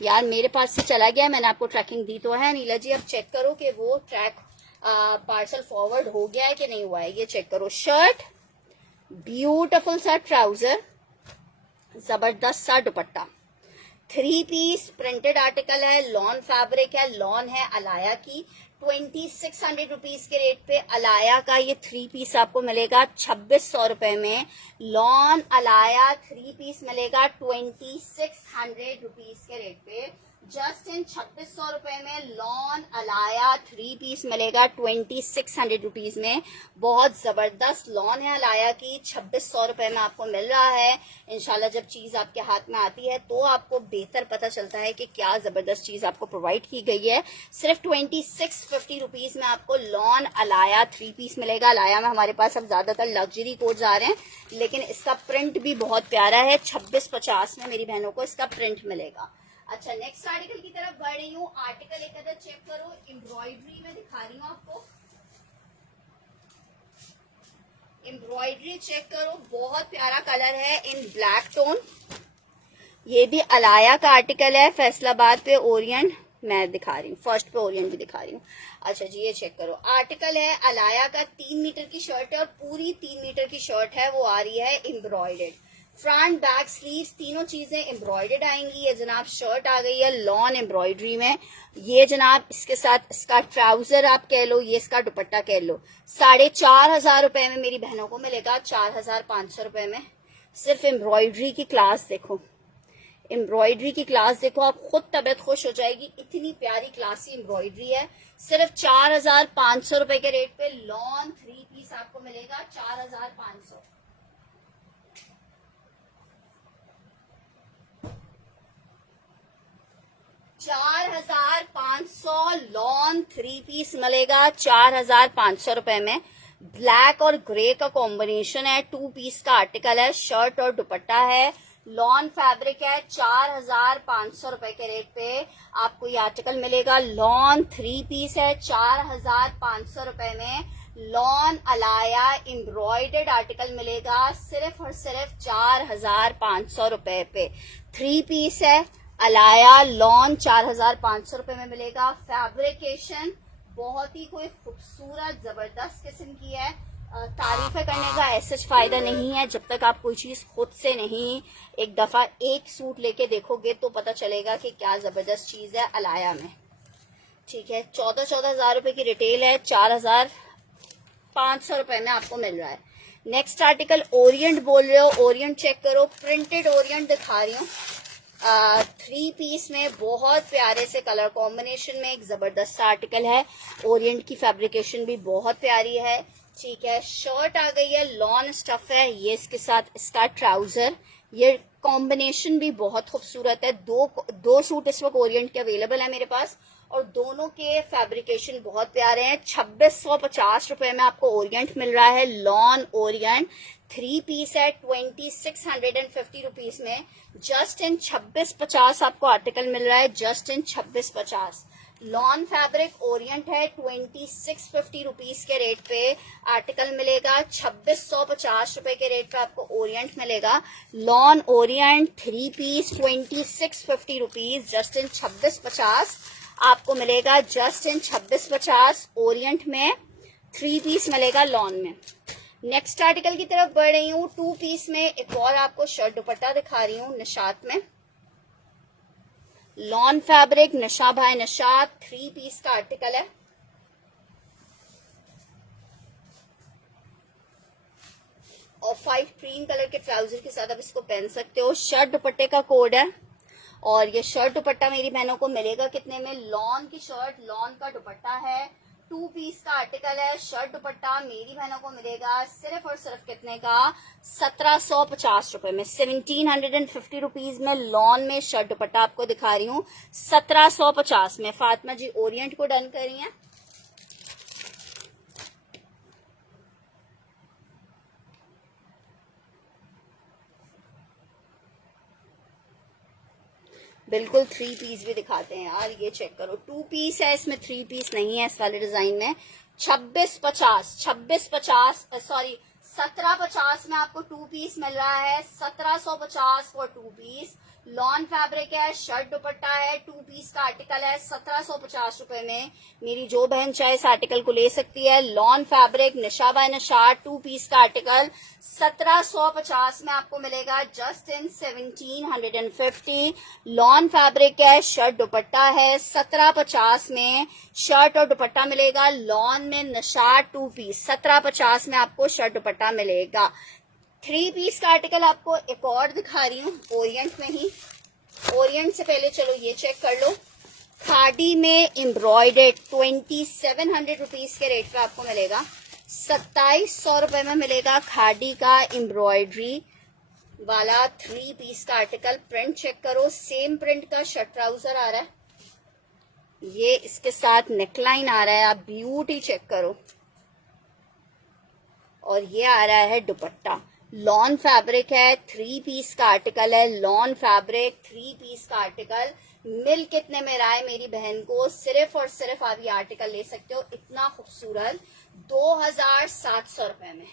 यार मेरे पास से चला गया, मैंने आपको ट्रैकिंग दी तो है नीला जी, अब चेक करो कि वो ट्रैक पार्सल फॉरवर्ड हो गया है कि नहीं हुआ है, ये चेक करो। शर्ट, ब्यूटीफुल सा ट्राउजर, जबरदस्त सा दुपट्टा, 3 पीस प्रिंटेड आर्टिकल है, लॉन फैब्रिक है, लॉन है अलाया की। 2600 रुपीज के रेट पे अलाया का ये 3 पीस आपको मिलेगा 2600 रुपए में। लॉन अलाया 3 पीस मिलेगा 2600 रुपीज के रेट पे। जस्ट इन 2600 रुपए में लॉन अलाया 3 पीस मिलेगा 2600 रुपीज में। बहुत जबरदस्त लॉन है अलाया की, 2600 रुपए में आपको मिल रहा है। इंशाल्लाह जब चीज आपके हाथ में आती है तो आपको बेहतर पता चलता है कि क्या जबरदस्त चीज आपको प्रोवाइड की गई है। सिर्फ 2650 रुपीज में आपको लॉन अलाया 3 पीस मिलेगा। अलाया में हमारे पास अब ज्यादातर लग्जरी कोट्स आ रहे हैं, लेकिन इसका प्रिंट भी बहुत प्यारा है। 2650 में मेरी बहनों को इसका प्रिंट मिलेगा। अच्छा, नेक्स्ट आर्टिकल की तरफ बढ़ रही हूँ। आर्टिकल एक अदर चेक करो, एम्ब्रॉयडरी में दिखा रही हूँ आपको। एम्ब्रॉयडरी चेक करो, बहुत प्यारा कलर है इन ब्लैक टोन। ये भी अलाया का आर्टिकल है, फैसलाबाद पे ओरिएंट मैं दिखा रही हूँ, फर्स्ट पे ओरिएंट भी दिखा रही हूँ। अच्छा जी, ये चेक करो, आर्टिकल है अलाया का, 3 मीटर की शर्ट है और पूरी 3 मीटर की शर्ट है, वो आ रही है एम्ब्रॉयडर्ड। फ्रंट बैक स्लीव्स तीनों चीजें एम्ब्रॉयडर्ड आएंगी। ये जनाब शर्ट आ गई है लॉन एम्ब्रॉयडरी में। ये जनाब इसके साथ इसका ट्राउजर आप कह लो, ये इसका दुपट्टा कह लो। 4500 रुपए में मेरी बहनों को मिलेगा, 4500 रुपए में। सिर्फ एम्ब्रॉयडरी की क्लास देखो, एम्ब्रॉयडरी की क्लास देखो, आप खुद तबीयत खुश हो जाएगी। इतनी प्यारी क्लासी एम्ब्रॉयडरी है। सिर्फ 4500 रुपए के रेट पे लॉन 3 पीस आपको मिलेगा, 4500। 4500 लॉन 3 पीस मिलेगा 4500 रुपए में। ब्लैक और ग्रे का कॉम्बिनेशन है, 2 पीस का आर्टिकल है, शर्ट और दुपट्टा है, लॉन फैब्रिक है। 4500 रुपए के रेट पे आपको ये आर्टिकल मिलेगा। लॉन 3 पीस है 4500 रुपए में। लॉन अलाया एम्ब्रॉयडर्ड आर्टिकल मिलेगा सिर्फ और सिर्फ 4500 रुपए पे। 3 पीस है अलाया लॉन 4500 रुपए में मिलेगा। फैब्रिकेशन बहुत ही कोई खूबसूरत जबरदस्त किस्म की है। तारीफें करने का ऐसा फायदा नहीं है जब तक आप कोई चीज खुद से नहीं एक दफा एक सूट लेके देखोगे तो पता चलेगा कि क्या जबरदस्त चीज है अलाया में। ठीक है, 14,000 रुपए की रिटेल है, 4500 रुपए में आपको मिल रहा है। नेक्स्ट आर्टिकल ओरिएंट बोल रहे हो, ओरिएंट चेक करो, प्रिंटेड ओरिएंट दिखा रही हूँ। 3 पीस में बहुत प्यारे से कलर कॉम्बिनेशन में एक जबरदस्त आर्टिकल है। ओरिएंट की फैब्रिकेशन भी बहुत प्यारी है। ठीक है, शर्ट आ गई है, लॉन स्टफ है, ये इसके साथ इसका ट्राउजर, ये कॉम्बिनेशन भी बहुत खूबसूरत है। दो सूट इस वक्त ओरिएंट के अवेलेबल है मेरे पास और दोनों के फैब्रिकेशन बहुत प्यारे हैं। 2650 रुपए में आपको ओरिएंट मिल रहा है, लॉन ओरिएंट 3 पीस है 2650 रुपीज में, जस्ट इन 2650 आपको आर्टिकल मिल रहा है, just in 2650। Lawn fabric Orient है 2650 रुपीज के रेट पे आर्टिकल मिलेगा, 2650 रुपए के रेट पे आपको ओरिएंट मिलेगा। Lawn Orient 3 piece 2650 rupees, just in 2650 आपको मिलेगा, जस्ट इन 2650 ओरिएंट में 3 पीस मिलेगा लॉन में। नेक्स्ट आर्टिकल की तरफ बढ़ रही हूँ। 2 पीस में एक और आपको शर्ट दुपट्टा दिखा रही हूँ निशात में, लॉन फैब्रिक निशा भाई निशात 3 पीस का आर्टिकल है। ऑफ वाइट क्रीम कलर के ट्राउजर के साथ आप इसको पहन सकते हो। शर्ट दुपट्टे का कोड है और ये शर्ट दुपट्टा मेरी बहनों को मिलेगा कितने में? लॉन की शर्ट, लॉन का दुपट्टा है, 2 पीस का आर्टिकल है। शर्ट दुपट्टा मेरी बहनों को मिलेगा सिर्फ और सिर्फ कितने का? 1750 रुपए में, 1750 रुपीज में लॉन में शर्ट दुपट्टा आपको दिखा रही हूँ 1750 में। फातिमा जी ओरिएंट को डन करी हैं। बिल्कुल 3 पीस भी दिखाते हैं यार, ये चेक करो 2 पीस है, इसमें 3 पीस नहीं है इस वाले डिजाइन में। 2650 सॉरी 1750 में आपको 2 पीस मिल रहा है, 1750 फॉर 2 पीस। लॉन फैब्रिक है, शर्ट दुपट्टा है, 2 पीस का आर्टिकल है 1750 रुपए में। मेरी जो बहन चाहे इस आर्टिकल को ले सकती है। लॉन फैब्रिक निशा बाय निशा 2 पीस का आर्टिकल 1750 में आपको मिलेगा, जस्ट इन 1750। लॉन फैब्रिक है, शर्ट दुपट्टा है 1750 में, शर्ट और दुपट्टा मिलेगा। लॉन में निशा 2 पीस 1750 में आपको शर्ट दुपट्टा मिलेगा। 3 पीस का आर्टिकल आपको एक और दिखा रही हूँ ओरिएंट में ही। ओरिएंट से पहले चलो ये चेक कर लो। खादी में एम्ब्रॉयडेड 2700 रुपीज के रेट पे आपको मिलेगा, 2700 रुपए में मिलेगा खादी का एम्ब्रॉयडरी वाला 3 पीस का आर्टिकल। प्रिंट चेक करो, सेम प्रिंट का शर्ट ट्राउजर आ रहा है, ये इसके साथ नेकलाइन आ रहा है, आप ब्यूटी चेक करो। और ये आ रहा है दुपट्टा। लॉन फैब्रिक है, 3 पीस का आर्टिकल है। लॉन फैब्रिक 3 पीस का आर्टिकल मिल कितने में रहा है मेरी बहन को? सिर्फ और सिर्फ आप ये आर्टिकल ले सकते हो इतना खूबसूरत 2700 रुपए में,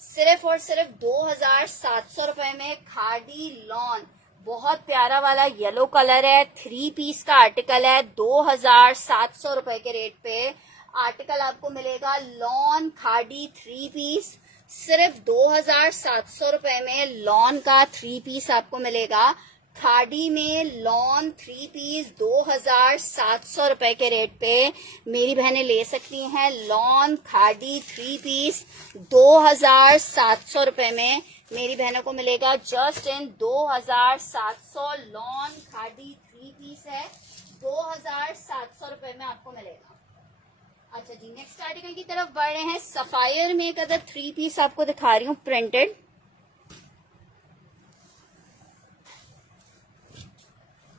सिर्फ और सिर्फ 2700 रुपए में। खादी लॉन बहुत प्यारा वाला येलो कलर है, 3 पीस का आर्टिकल है, 2700 रुपए के रेट पे आर्टिकल आपको मिलेगा। लॉन खादी 3 पीस सिर्फ 2700 रुपए में लॉन का 3 पीस आपको मिलेगा। खादी में लॉन 3 पीस 2700 रुपए के रेट पे मेरी बहनें ले सकती हैं। लॉन खादी 3 पीस 2700 रुपए में मेरी बहनों को मिलेगा, just in 2700। Lawn khadi 3 piece है, 2700 रुपए में आपको मिलेगा। अच्छा जी, नेक्स्ट आर्टिकल की तरफ बढ़ रहे हैं। सफायर में एक अदर 3 पीस आपको दिखा रही हूँ प्रिंटेड।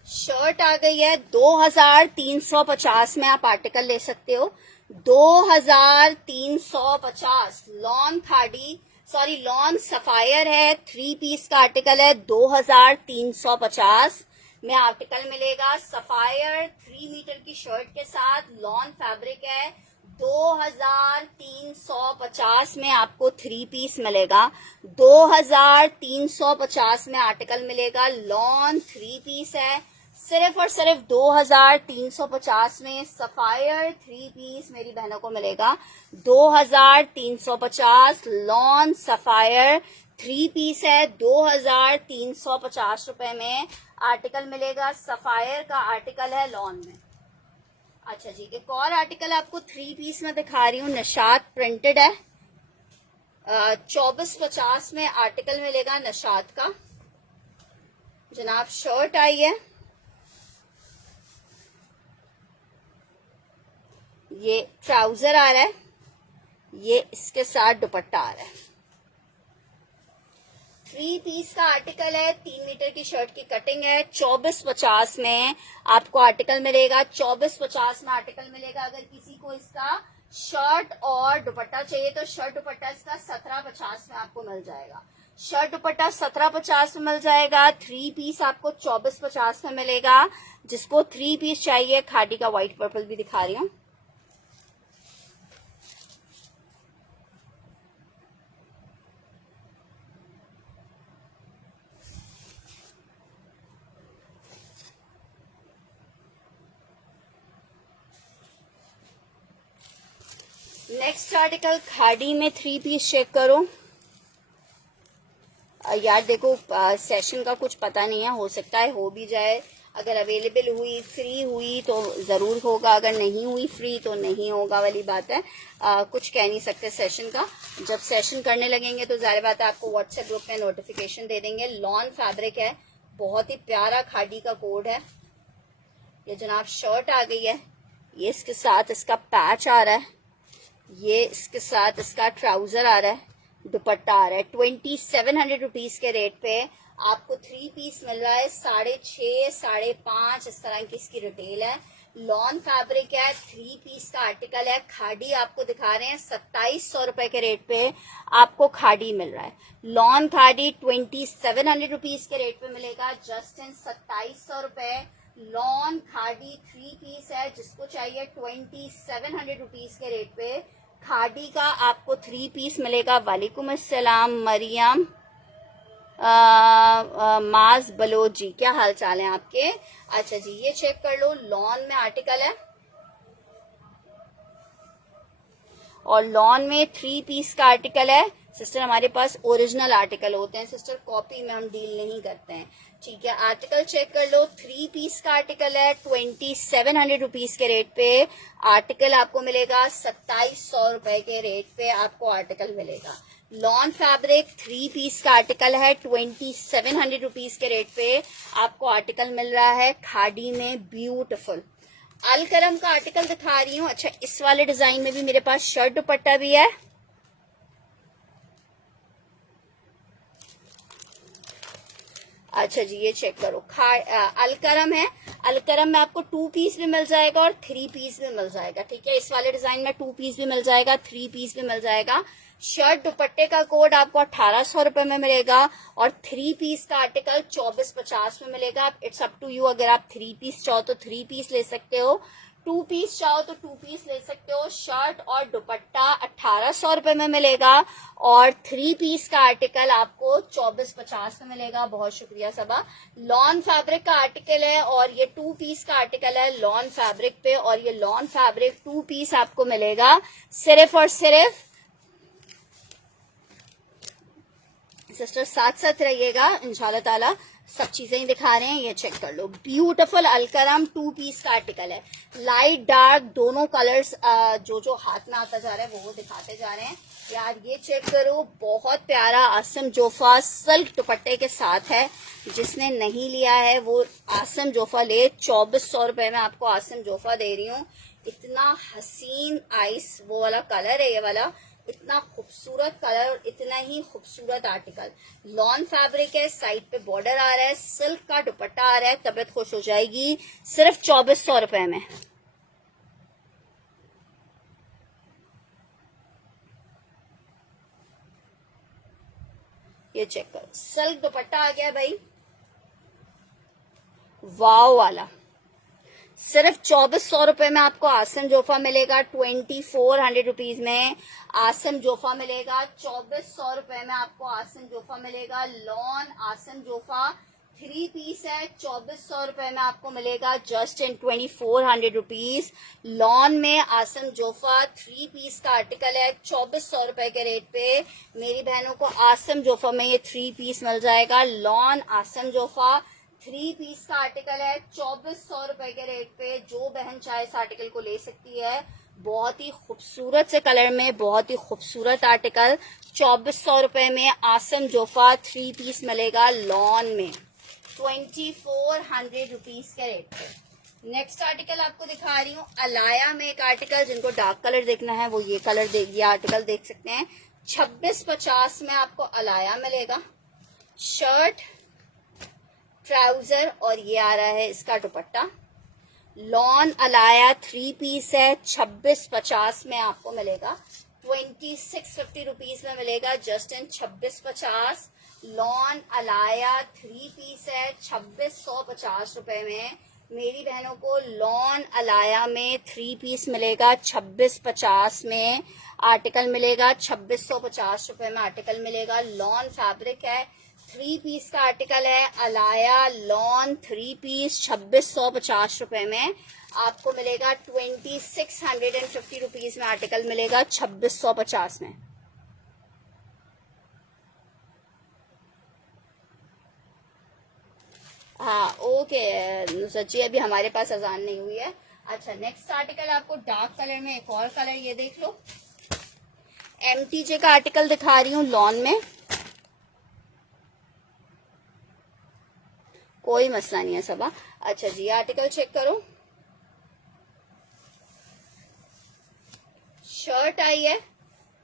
शर्ट आ गई है 2350 में, आप आर्टिकल ले सकते हो 2350। Lawn khadi sorry lawn sapphire है, 3 पीस का आर्टिकल है 2350 में आर्टिकल मिलेगा। सफायर 3 मीटर की शर्ट के साथ लॉन फैब्रिक है, 2350 में आपको 3 पीस मिलेगा। 2350 में आर्टिकल मिलेगा। लॉन 3 पीस है, सिर्फ और सिर्फ 2350 में सफायर 3 पीस मेरी बहनों को मिलेगा, 2350। लॉन सफायर 3 पीस है, 2350 रुपए में आर्टिकल मिलेगा। सफायर का आर्टिकल है लॉन में। अच्छा जी, एक और आर्टिकल आपको 3 पीस में दिखा रही हूँ, निशात प्रिंटेड है, 2450 में आर्टिकल मिलेगा निशात का। जनाब शर्ट आई है, ये ट्राउजर आ रहा है, ये इसके साथ दुपट्टा आ रहा है। 3 पीस का आर्टिकल है, 3 मीटर की शर्ट की कटिंग है, 2450 में आपको आर्टिकल मिलेगा। 2450 में आर्टिकल मिलेगा। अगर किसी को इसका शर्ट और दुपट्टा चाहिए तो शर्ट दुपट्टा इसका 1750 में आपको मिल जाएगा। शर्ट दुपट्टा 1750 में मिल जाएगा। 3 पीस आपको 2450 में मिलेगा। जिसको 3 पीस चाहिए, खादी का व्हाइट पर्पल भी दिखा रही हूँ। नेक्स्ट आर्टिकल खादी में 3 पीस चेक करो। यार देखो सेशन का कुछ पता नहीं है, हो सकता है हो भी जाए। अगर अवेलेबल हुई, फ्री हुई तो जरूर होगा, अगर नहीं हुई फ्री तो नहीं होगा वाली बात है। कुछ कह नहीं सकते सेशन का। जब सेशन करने लगेंगे तो जाहिर बात है आपको व्हाट्सएप ग्रुप में नोटिफिकेशन दे देंगे। लॉन फैब्रिक है, बहुत ही प्यारा खादी का कोड है। ये जनाब शर्ट आ गई है, ये इसके साथ इसका पैच आ रहा है, ये इसके साथ इसका ट्राउजर आ रहा है, दुपट्टा आ रहा है। 2700 रुपीज के रेट पे आपको 3 पीस मिल रहा है। 6.5, 5.5 इस तरह की इसकी रिटेल है। लॉन फैब्रिक है, 3 पीस का आर्टिकल है। खादी आपको दिखा रहे हैं 2700 रुपए के रेट पे आपको खादी मिल रहा है। लॉन खादी 2700 रुपीज के रेट पे मिलेगा, जस्ट इन 2700 रुपए। लॉन खादी 3 पीस है, जिसको चाहिए 2700 रुपीज के रेट पे खादी का आपको 3 पीस मिलेगा। वालेकुम अस्सलाम मरियम माज बलोच जी, क्या हाल चाल है आपके? अच्छा जी, ये चेक कर लो, लॉन में आर्टिकल है और लॉन में 3 पीस का आर्टिकल है। सिस्टर हमारे पास ओरिजिनल आर्टिकल होते हैं सिस्टर, कॉपी में हम डील नहीं करते हैं, ठीक है। आर्टिकल चेक कर लो, 3 पीस का आर्टिकल है। 2700 रुपीज के रेट पे आर्टिकल आपको मिलेगा। 2700 रुपए के रेट पे आपको आर्टिकल मिलेगा। लॉन फैब्रिक 3 पीस का आर्टिकल है। 2700 रुपीज के रेट पे आपको आर्टिकल मिल रहा है खादी में। ब्यूटिफुल अलकरम का आर्टिकल दिखा रही हूँ। अच्छा, इस वाले डिजाइन में भी मेरे पास शर्ट दुपट्टा भी है। अच्छा जी, ये चेक करो, अलकरम है। अलकरम में आपको 2 पीस भी मिल जाएगा और 3 पीस भी मिल जाएगा, ठीक है। इस वाले डिजाइन में 2 पीस भी मिल जाएगा, 3 पीस भी मिल जाएगा। शर्ट दुपट्टे का कोड आपको 1800 रुपए में मिलेगा और 3 पीस का आर्टिकल 2450 में मिलेगा। इट्स अप टू यू, अगर आप 3 पीस चाहो तो 3 पीस ले सकते हो, 2 पीस चाहो तो 2 पीस ले सकते हो। शर्ट और दुपट्टा 1800 रुपए में मिलेगा और 3 पीस का आर्टिकल आपको 2450 में मिलेगा। बहुत शुक्रिया सबा। लॉन फैब्रिक का आर्टिकल है और ये 2 पीस का आर्टिकल है लॉन फैब्रिक पे, और ये लॉन फैब्रिक 2 पीस आपको मिलेगा सिर्फ और सिर्फ। सिस्टर साथ साथ रहिएगा, इंशाल्लाह ताला सब चीजें ही दिखा रहे हैं। ये चेक कर लो, ब्यूटीफुल अलकरम 2 पीस का आर्टिकल है। लाइट डार्क दोनों कलर्स जो हाथ में आता जा रहा है वो दिखाते जा रहे हैं। यार ये चेक करो, बहुत प्यारा आसम जोफा सिल्क दुपट्टे के साथ है। जिसने नहीं लिया है वो आसम जोफा ले। 2400 रुपए में आपको आसम जोफा दे रही हूँ। इतना हसीन आइस वो वाला कलर है, ये वाला इतना खूबसूरत कलर और इतना ही खूबसूरत आर्टिकल। लॉन फैब्रिक है, साइड पे बॉर्डर आ रहा है, सिल्क का दुपट्टा आ रहा है। तबीयत खुश हो जाएगी, सिर्फ 2400 रुपए में। ये चेक करो, सिल्क दुपट्टा आ गया भाई, वाव वाला। सिर्फ 2400 रुपए में आपको आसम जोफा मिलेगा। 2400 रुपीज में आसम जोफा मिलेगा। 2400 रुपए में आपको आसम जोफा मिलेगा। लॉन आसम जोफा 3 पीस है, 2400 रुपए में आपको मिलेगा, जस्ट इन 2400 रुपीज। लॉन में आसम जोफा 3 पीस का आर्टिकल है। 2400 रुपए के रेट पे मेरी बहनों को आसम जोफा में ये 3 पीस मिल जाएगा। लॉन आसम जोफा 3 पीस का आर्टिकल है, 2400 रुपए के रेट पे। जो बहन चाहे इस आर्टिकल को ले सकती है। बहुत ही खूबसूरत से कलर में बहुत ही खूबसूरत आर्टिकल 2400 रुपए में आसम जोफा 3 पीस मिलेगा लॉन में 2400 रुपीज के रेट पे। नेक्स्ट आर्टिकल आपको दिखा रही हूँ अलाया में एक आर्टिकल। जिनको डार्क कलर देखना है वो ये कलर ये आर्टिकल देख सकते हैं। 2650 में आपको अलाया मिलेगा। शर्ट, ट्राउजर और ये आ रहा है इसका दुपट्टा। लॉन अलाया 3 पीस है, 2650 में आपको मिलेगा, 2650 रुपीज में मिलेगा, just in 2650। Lawn Alaya 3 piece है, 2650 रुपए में मेरी बहनों को लॉन अलाया में 3 पीस मिलेगा, 2650 में आर्टिकल मिलेगा, 2650 रुपए में आर्टिकल मिलेगा। लॉन फैब्रिक है, 3 पीस का आर्टिकल है, अलाया लॉन 3 पीस 2650 रुपए में आपको मिलेगा, 2650 रुपीज में आर्टिकल मिलेगा, 2650 में। हाँ ओके नुसरत जी, अभी हमारे पास अजान नहीं हुई है। अच्छा, नेक्स्ट आर्टिकल आपको डार्क कलर में एक और कलर, ये देख लो, MTJ का आर्टिकल दिखा रही हूँ लॉन में, कोई मसला नहीं है सबा। अच्छा जी, आर्टिकल चेक करो, शर्ट आई है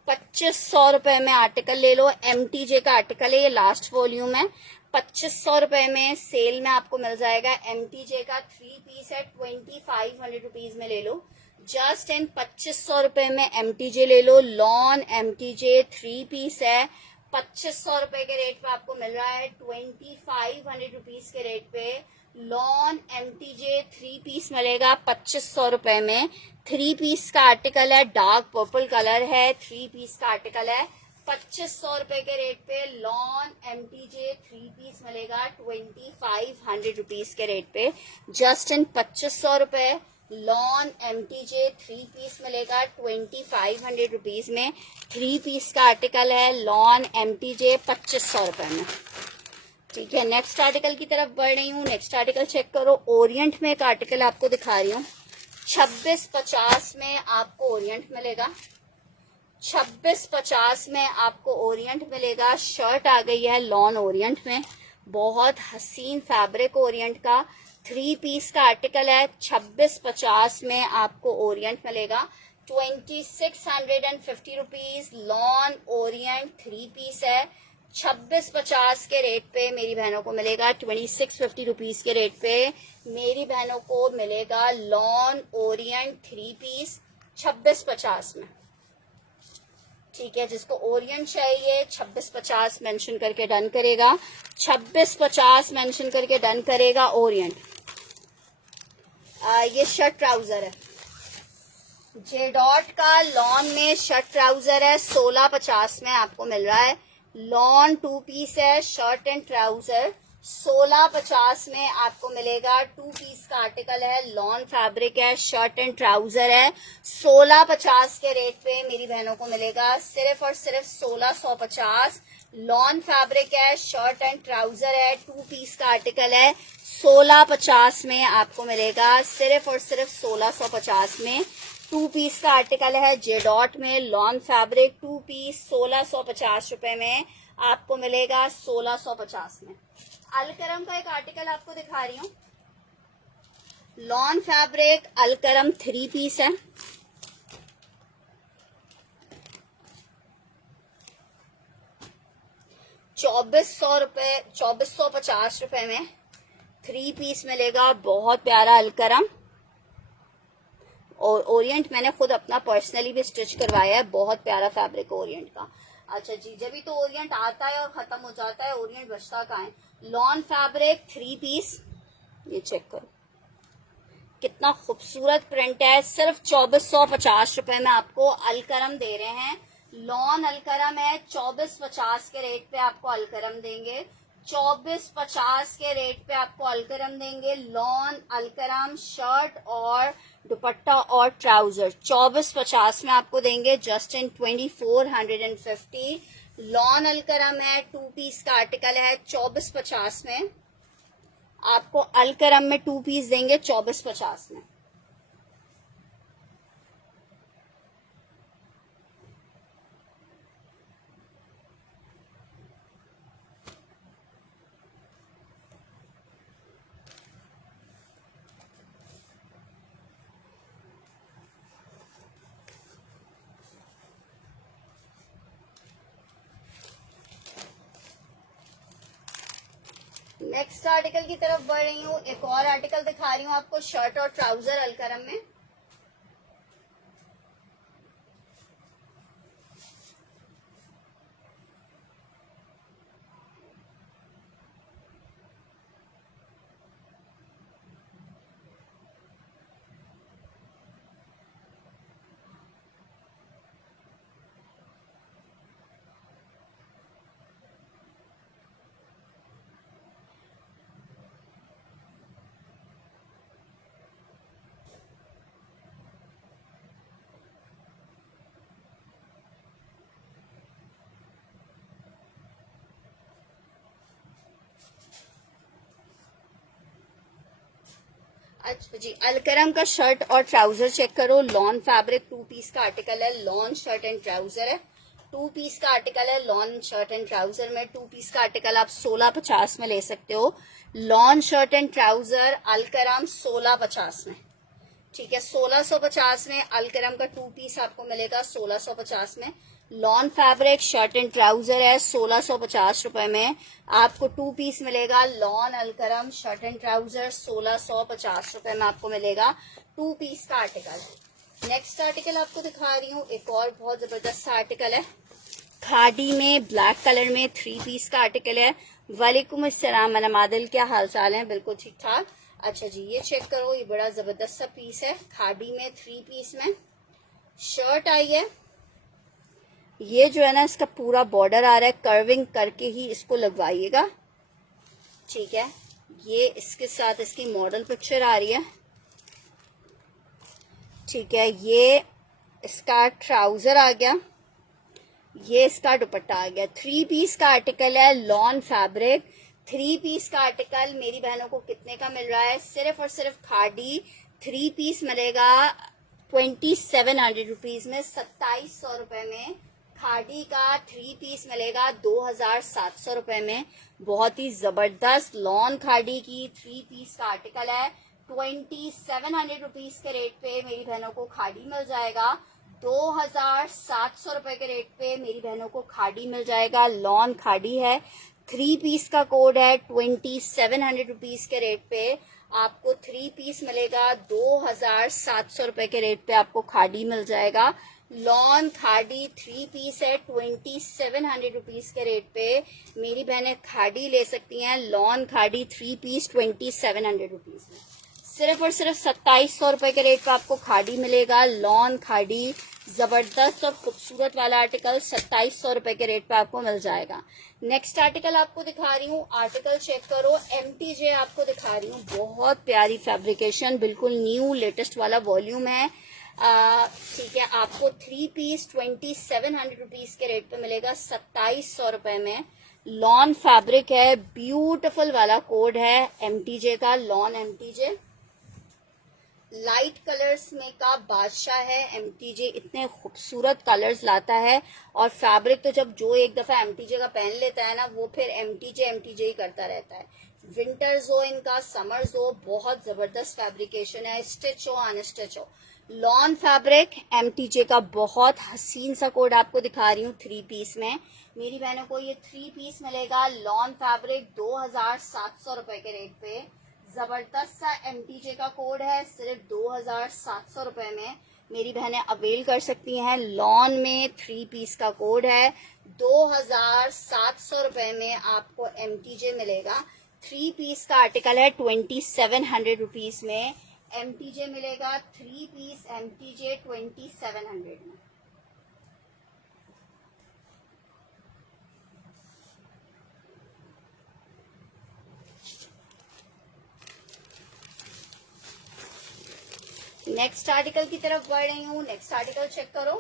2500 रुपए में, आर्टिकल ले लो, MTJ का आर्टिकल है, ये लास्ट वॉल्यूम है, 2500 रुपए में सेल में आपको मिल जाएगा। MTJ का 3 पीस है, 2500 रुपीज में ले लो, जस्ट इन 2500 रुपए में MTJ ले लो। लॉन MTJ 3 पीस है, 2500 रुपए के रेट पे आपको मिल रहा है, 2500 रुपीज के रेट पे लॉन MTJ 3 पीस मिलेगा 2500 रुपए में। 3 पीस का आर्टिकल है, डार्क पर्पल कलर है, 3 पीस का आर्टिकल है, 2500 रुपए के रेट पे लॉन MTJ 3 पीस मिलेगा, 2500 रुपीज के रेट पे, जस्ट इन 2500 रुपए लॉन MTJ 3 पीस मिलेगा, 2500 रुपीज में। 3 पीस का आर्टिकल है, लॉन MTJ 2500 रुपए में। ठीक है, नेक्स्ट आर्टिकल की तरफ बढ़ रही हूँ। नेक्स्ट आर्टिकल चेक करो, ओरिएंट में एक आर्टिकल आपको दिखा रही हूँ, 2650 में आपको ओरिएंट मिलेगा, 2650 में आपको ओरिएंट मिलेगा। शर्ट आ गई है लॉन ओरिएंट में, बहुत हसीन फैब्रिक ओरिएंट का, 3 पीस का आर्टिकल है, 2650 में आपको ओरिएंट मिलेगा, 2650 रुपीज लॉन ओरिएंट 3 पीस है, 2650 के रेट पे मेरी बहनों को मिलेगा, 2650 रुपीज के रेट पे मेरी बहनों को मिलेगा लॉन ओरिएंट 3 पीस 2650 में। ठीक है, जिसको ओरिएंट चाहिए 2650 मेंशन करके डन करेगा, 2650 मेंशन करके डन करेगा ओरिएंट। ये शर्ट ट्राउजर है, जे डॉट का लॉन में शर्ट ट्राउजर है, 1650 में आपको मिल रहा है। लॉन 2 पीस है, शर्ट एंड ट्राउजर, 1650 में आपको मिलेगा। 2 पीस का आर्टिकल है, लॉन फैब्रिक है, शर्ट एंड ट्राउजर है, 1650 के रेट पे मेरी बहनों को मिलेगा, सिर्फ और सिर्फ 1650। लॉन फैब्रिक है, शर्ट एंड ट्राउजर है, 2 पीस का आर्टिकल है, 1650 में आपको मिलेगा, सिर्फ और सिर्फ 1650 में। 2 पीस का आर्टिकल है, जे डॉट में, लॉन फैब्रिक, 2 पीस 1650 रुपए में आपको मिलेगा, 1650 में। अलकरम का एक आर्टिकल आपको दिखा रही हूँ, लॉन फैब्रिक अलकरम 3 पीस है, ₹2450 में 3 पीस मिलेगा, बहुत प्यारा अलकरम। और ओरिएंट मैंने खुद अपना पर्सनली भी स्टिच करवाया है, बहुत प्यारा फैब्रिक ओरिएंट का। अच्छा जी, जब भी तो ओरिएंट आता है और खत्म हो जाता है, ओरिएंट बचता कहाँ है। लॉन फैब्रिक 3 पीस, ये चेक करो कितना खूबसूरत प्रिंट है, सिर्फ 2450 रुपए में आपको अलकरम दे रहे हैं। लॉन अलकरम है, 2450 के रेट पे आपको अलकरम देंगे, 2450 के रेट पे आपको अलकरम देंगे। लॉन अलकरम शर्ट और दुपट्टा और ट्राउजर 2450 में आपको देंगे, जस्ट इन 2450। लॉन अलकरम है, 2 पीस का आर्टिकल है, 2450 में आपको अलकरम में 2 पीस देंगे, 2450 में। नेक्स्ट आर्टिकल की तरफ बढ़ रही हूँ। एक और आर्टिकल दिखा रही हूँ आपको, शर्ट और ट्राउजर अलकरम में। अच्छा जी, अलकरम का शर्ट और ट्राउजर चेक करो। लॉन फैब्रिक 2 पीस का आर्टिकल है, लॉन शर्ट एंड ट्राउजर है। 2 पीस का आर्टिकल है लॉन शर्ट एंड ट्राउजर में। 2 पीस का आर्टिकल आप 1650 में ले सकते हो। Lawn shirt and trouser Alkaram 1650 में, ठीक है। 1650 में अलकरम का 2 पीस आपको मिलेगा 1650 में। Lawn fabric shirt and trouser है 1650 रुपए में आपको 2 पीस मिलेगा। Lawn Alkaram shirt and trouser 1650 रुपए में आपको मिलेगा 2 पीस का आर्टिकल। नेक्स्ट आर्टिकल आपको दिखा रही हूँ, एक और बहुत जबरदस्त आर्टिकल है। खादी में ब्लैक कलर में 3 पीस का आर्टिकल है। वालेकुम अस्सलाम मनम आदिल, क्या हाल चाल है? बिल्कुल ठीक ठाक। अच्छा जी, ये चेक करो, ये बड़ा जबरदस्त सा पीस है। खादी में 3 पीस में शर्ट आई है। ये जो है ना, इसका पूरा बॉर्डर आ रहा है, कर्विंग करके ही इसको लगवाइएगा, ठीक है। ये इसके साथ इसकी मॉडल पिक्चर आ रही है, ठीक है। ये इसका ट्राउजर आ गया, ये इसका दुपट्टा आ गया। 3 पीस का आर्टिकल है, लॉन फैब्रिक 3 पीस का आर्टिकल मेरी बहनों को कितने का मिल रहा है? सिर्फ और सिर्फ खादी 3 पीस मिलेगा 2700 रुपीज में, 2700 रुपए में। खादी का 3 पीस मिलेगा 2700 रुपए में। बहुत ही जबरदस्त लॉन खादी की 3 पीस का आर्टिकल है। 2700 रुपीज के रेट पे मेरी बहनों को खादी मिल जाएगा। 2700 रुपए के रेट पे मेरी बहनों को खादी मिल जाएगा। लॉन खादी है, 3 पीस का कोड है। 2700 रुपीज के रेट पे आपको 3 पीस मिलेगा। 2700 रुपए के रेट पे आपको खादी मिल जाएगा। लॉन खादी 3 पीस है, 2700 रुपीज के रेट पे मेरी बहनें खादी ले सकती हैं। लॉन खादी 3 पीस 2700 रुपीज में, सिर्फ और सिर्फ 2700 रुपए के रेट पे आपको खादी मिलेगा। लॉन खादी जबरदस्त और खूबसूरत वाला आर्टिकल 2700 रुपए के रेट पे आपको मिल जाएगा। नेक्स्ट आर्टिकल आपको दिखा रही हूँ, आर्टिकल चेक करो। MTJ आपको दिखा रही हूँ, बहुत प्यारी फैब्रिकेशन, बिल्कुल न्यू लेटेस्ट वाला वॉल्यूम है, ठीक है। आपको 3 पीस 2700 रुपीज के रेट पे मिलेगा 2700 रुपए में। लॉन फैब्रिक है, ब्यूटिफुल वाला कोड है MTJ का, लॉन MTJ। लाइट कलर्स में का बादशाह है MTJ, इतने खूबसूरत कलर्स लाता है। और फैब्रिक तो जब जो एक दफा MTJ का पहन लेता है ना, वो फिर MTJ ही करता रहता है। विंटर्स हो इनका, समर्स हो, बहुत जबरदस्त फैब्रिकेशन है, स्टिच हो अनस्टिच हो। लॉन फैब्रिक MTJ का बहुत हसीन सा कोड आपको दिखा रही हूँ 3 पीस में। मेरी बहनों को ये 3 पीस मिलेगा। लॉन फैब्रिक 2700 रुपए के रेट पे, जबरदस्त सा MTJ का कोड है, सिर्फ 2700 रुपए में मेरी बहनें अवेल कर सकती हैं। लॉन में 3 पीस का कोड है, 2700 रुपए में आपको MTJ मिलेगा। 3 पीस का आर्टिकल है, 2700 रुपीज में MTJ मिलेगा। 3 पीस MTJ 2700 में। नेक्स्ट आर्टिकल की तरफ बढ़ रही हूँ। नेक्स्ट आर्टिकल चेक करो।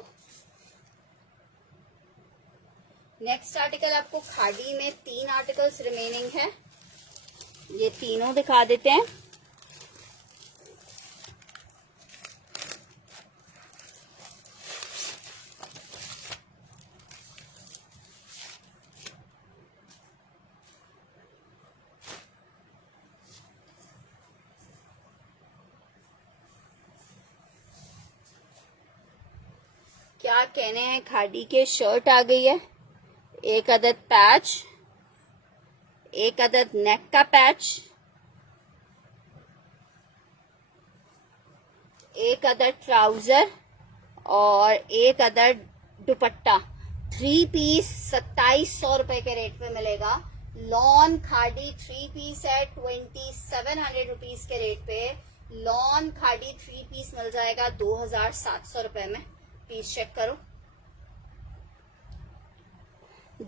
नेक्स्ट आर्टिकल आपको खादी में 3 आर्टिकल्स रिमेनिंग है, ये तीनों दिखा देते हैं। क्या कहने हैं, खादी के शर्ट आ गई है, एक अदद पैच, एक अदद नेक का पैच, एक अदद ट्राउजर और एक अदद दुपट्टा। 3 पीस 2700 रुपए के रेट पे मिलेगा। लॉन खाड़ी 3 पीस है 2700 रुपीज के रेट पे। लॉन खाड़ी 3 पीस मिल जाएगा 2700 रुपए में। पीस चेक करो,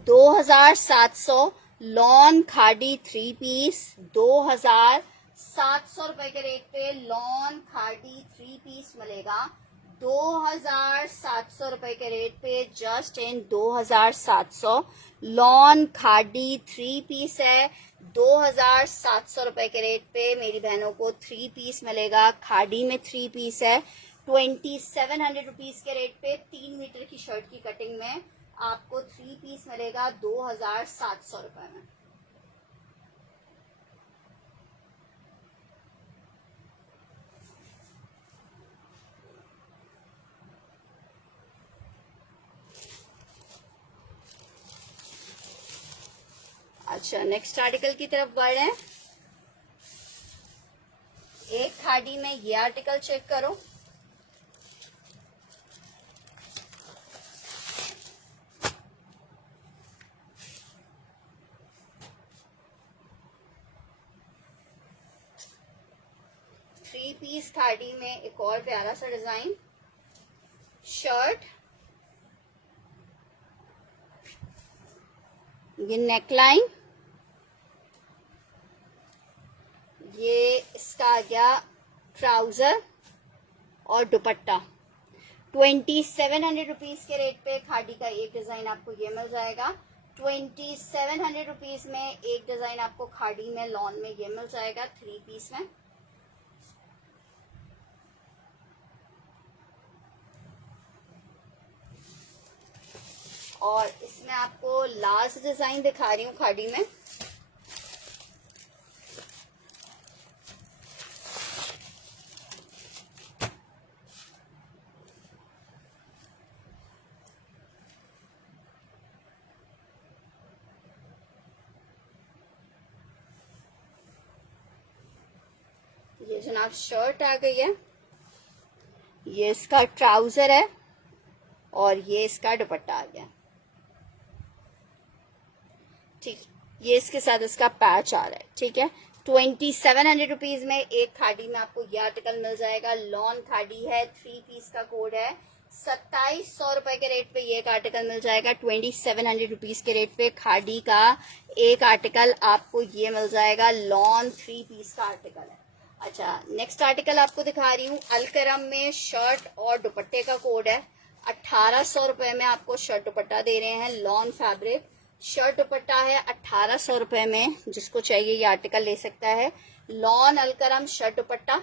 2700 लॉन खाड़ी 3 पीस 2700 रुपए के रेट पे लॉन खाड़ी 3 पीस मिलेगा 2700 रुपए के रेट पे। जस्ट इन 2700 लॉन खाड़ी 3 पीस है 2700 रुपए के रेट पे मेरी बहनों को 3 पीस मिलेगा। खाड़ी में 3 पीस है 2700 रुपीज के रेट पे। 3 मीटर की शर्ट की कटिंग में आपको 3 पीस मिलेगा 2700 रुपए में। अच्छा, नेक्स्ट आर्टिकल की तरफ बढ़ रहे हैं। एक खाड़ी में ये आर्टिकल चेक करो, थ्री पीस खाड़ी में एक और प्यारा सा डिजाइन। शर्ट, ये नेकलाइन, ये इसका आ गया ट्राउजर और दुपट्टा। 2700 रुपीज के रेट पे खाड़ी का एक डिजाइन आपको ये मिल जाएगा। 2700 रुपीज में एक डिजाइन आपको खाड़ी में लॉन में ये मिल जाएगा 3 पीस में। और इसमें आपको लास्ट डिजाइन दिखा रही हूँ खाड़ी में। ये जनाब शर्ट आ गई है, ये इसका ट्राउजर है और ये इसका दुपट्टा आ गया। ठीक, ये इसके साथ इसका पैच आ रहा है। ठीक है, 2700 रुपीज में एक खाड़ी में आपको ये आर्टिकल मिल जाएगा। लॉन खाड़ी है, 3 पीस का कोड है। 2700 रुपए के रेट पे ये एक आर्टिकल मिल जाएगा। 2700 रुपीज के रेट पे खाड़ी का एक आर्टिकल आपको ये मिल जाएगा। लॉन 3 पीस का आर्टिकल है। अच्छा, नेक्स्ट आर्टिकल आपको दिखा रही हूँ। अलकरम में शर्ट और दुपट्टे का कोड है। 1800 रुपए में आपको शर्ट दुपट्टा दे रहे हैं। लॉन फैब्रिक शर्ट दुपट्टा है 1800 रुपए में। जिसको चाहिए ये आर्टिकल ले सकता है। लॉन अलकरम शर्ट दुपट्टा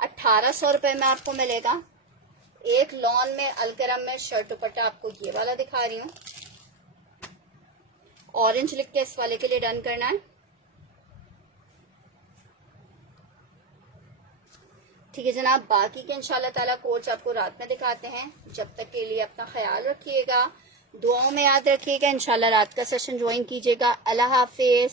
1800 रुपए में आपको मिलेगा। एक लॉन में अलकरम में शर्ट दुपट्टा आपको ये वाला दिखा रही हूँ। ऑरेंज लिख के इस वाले के लिए डन करना है। ठीक है जनाब, बाकी के इंशाल्लाह ताला कोड्स आपको रात में दिखाते हैं। जब तक के लिए अपना ख्याल रखिएगा, दुआओं में याद रखिएगा। इंशाल्लाह रात का सेशन ज्वाइन कीजिएगा। अल्लाह हाफिज।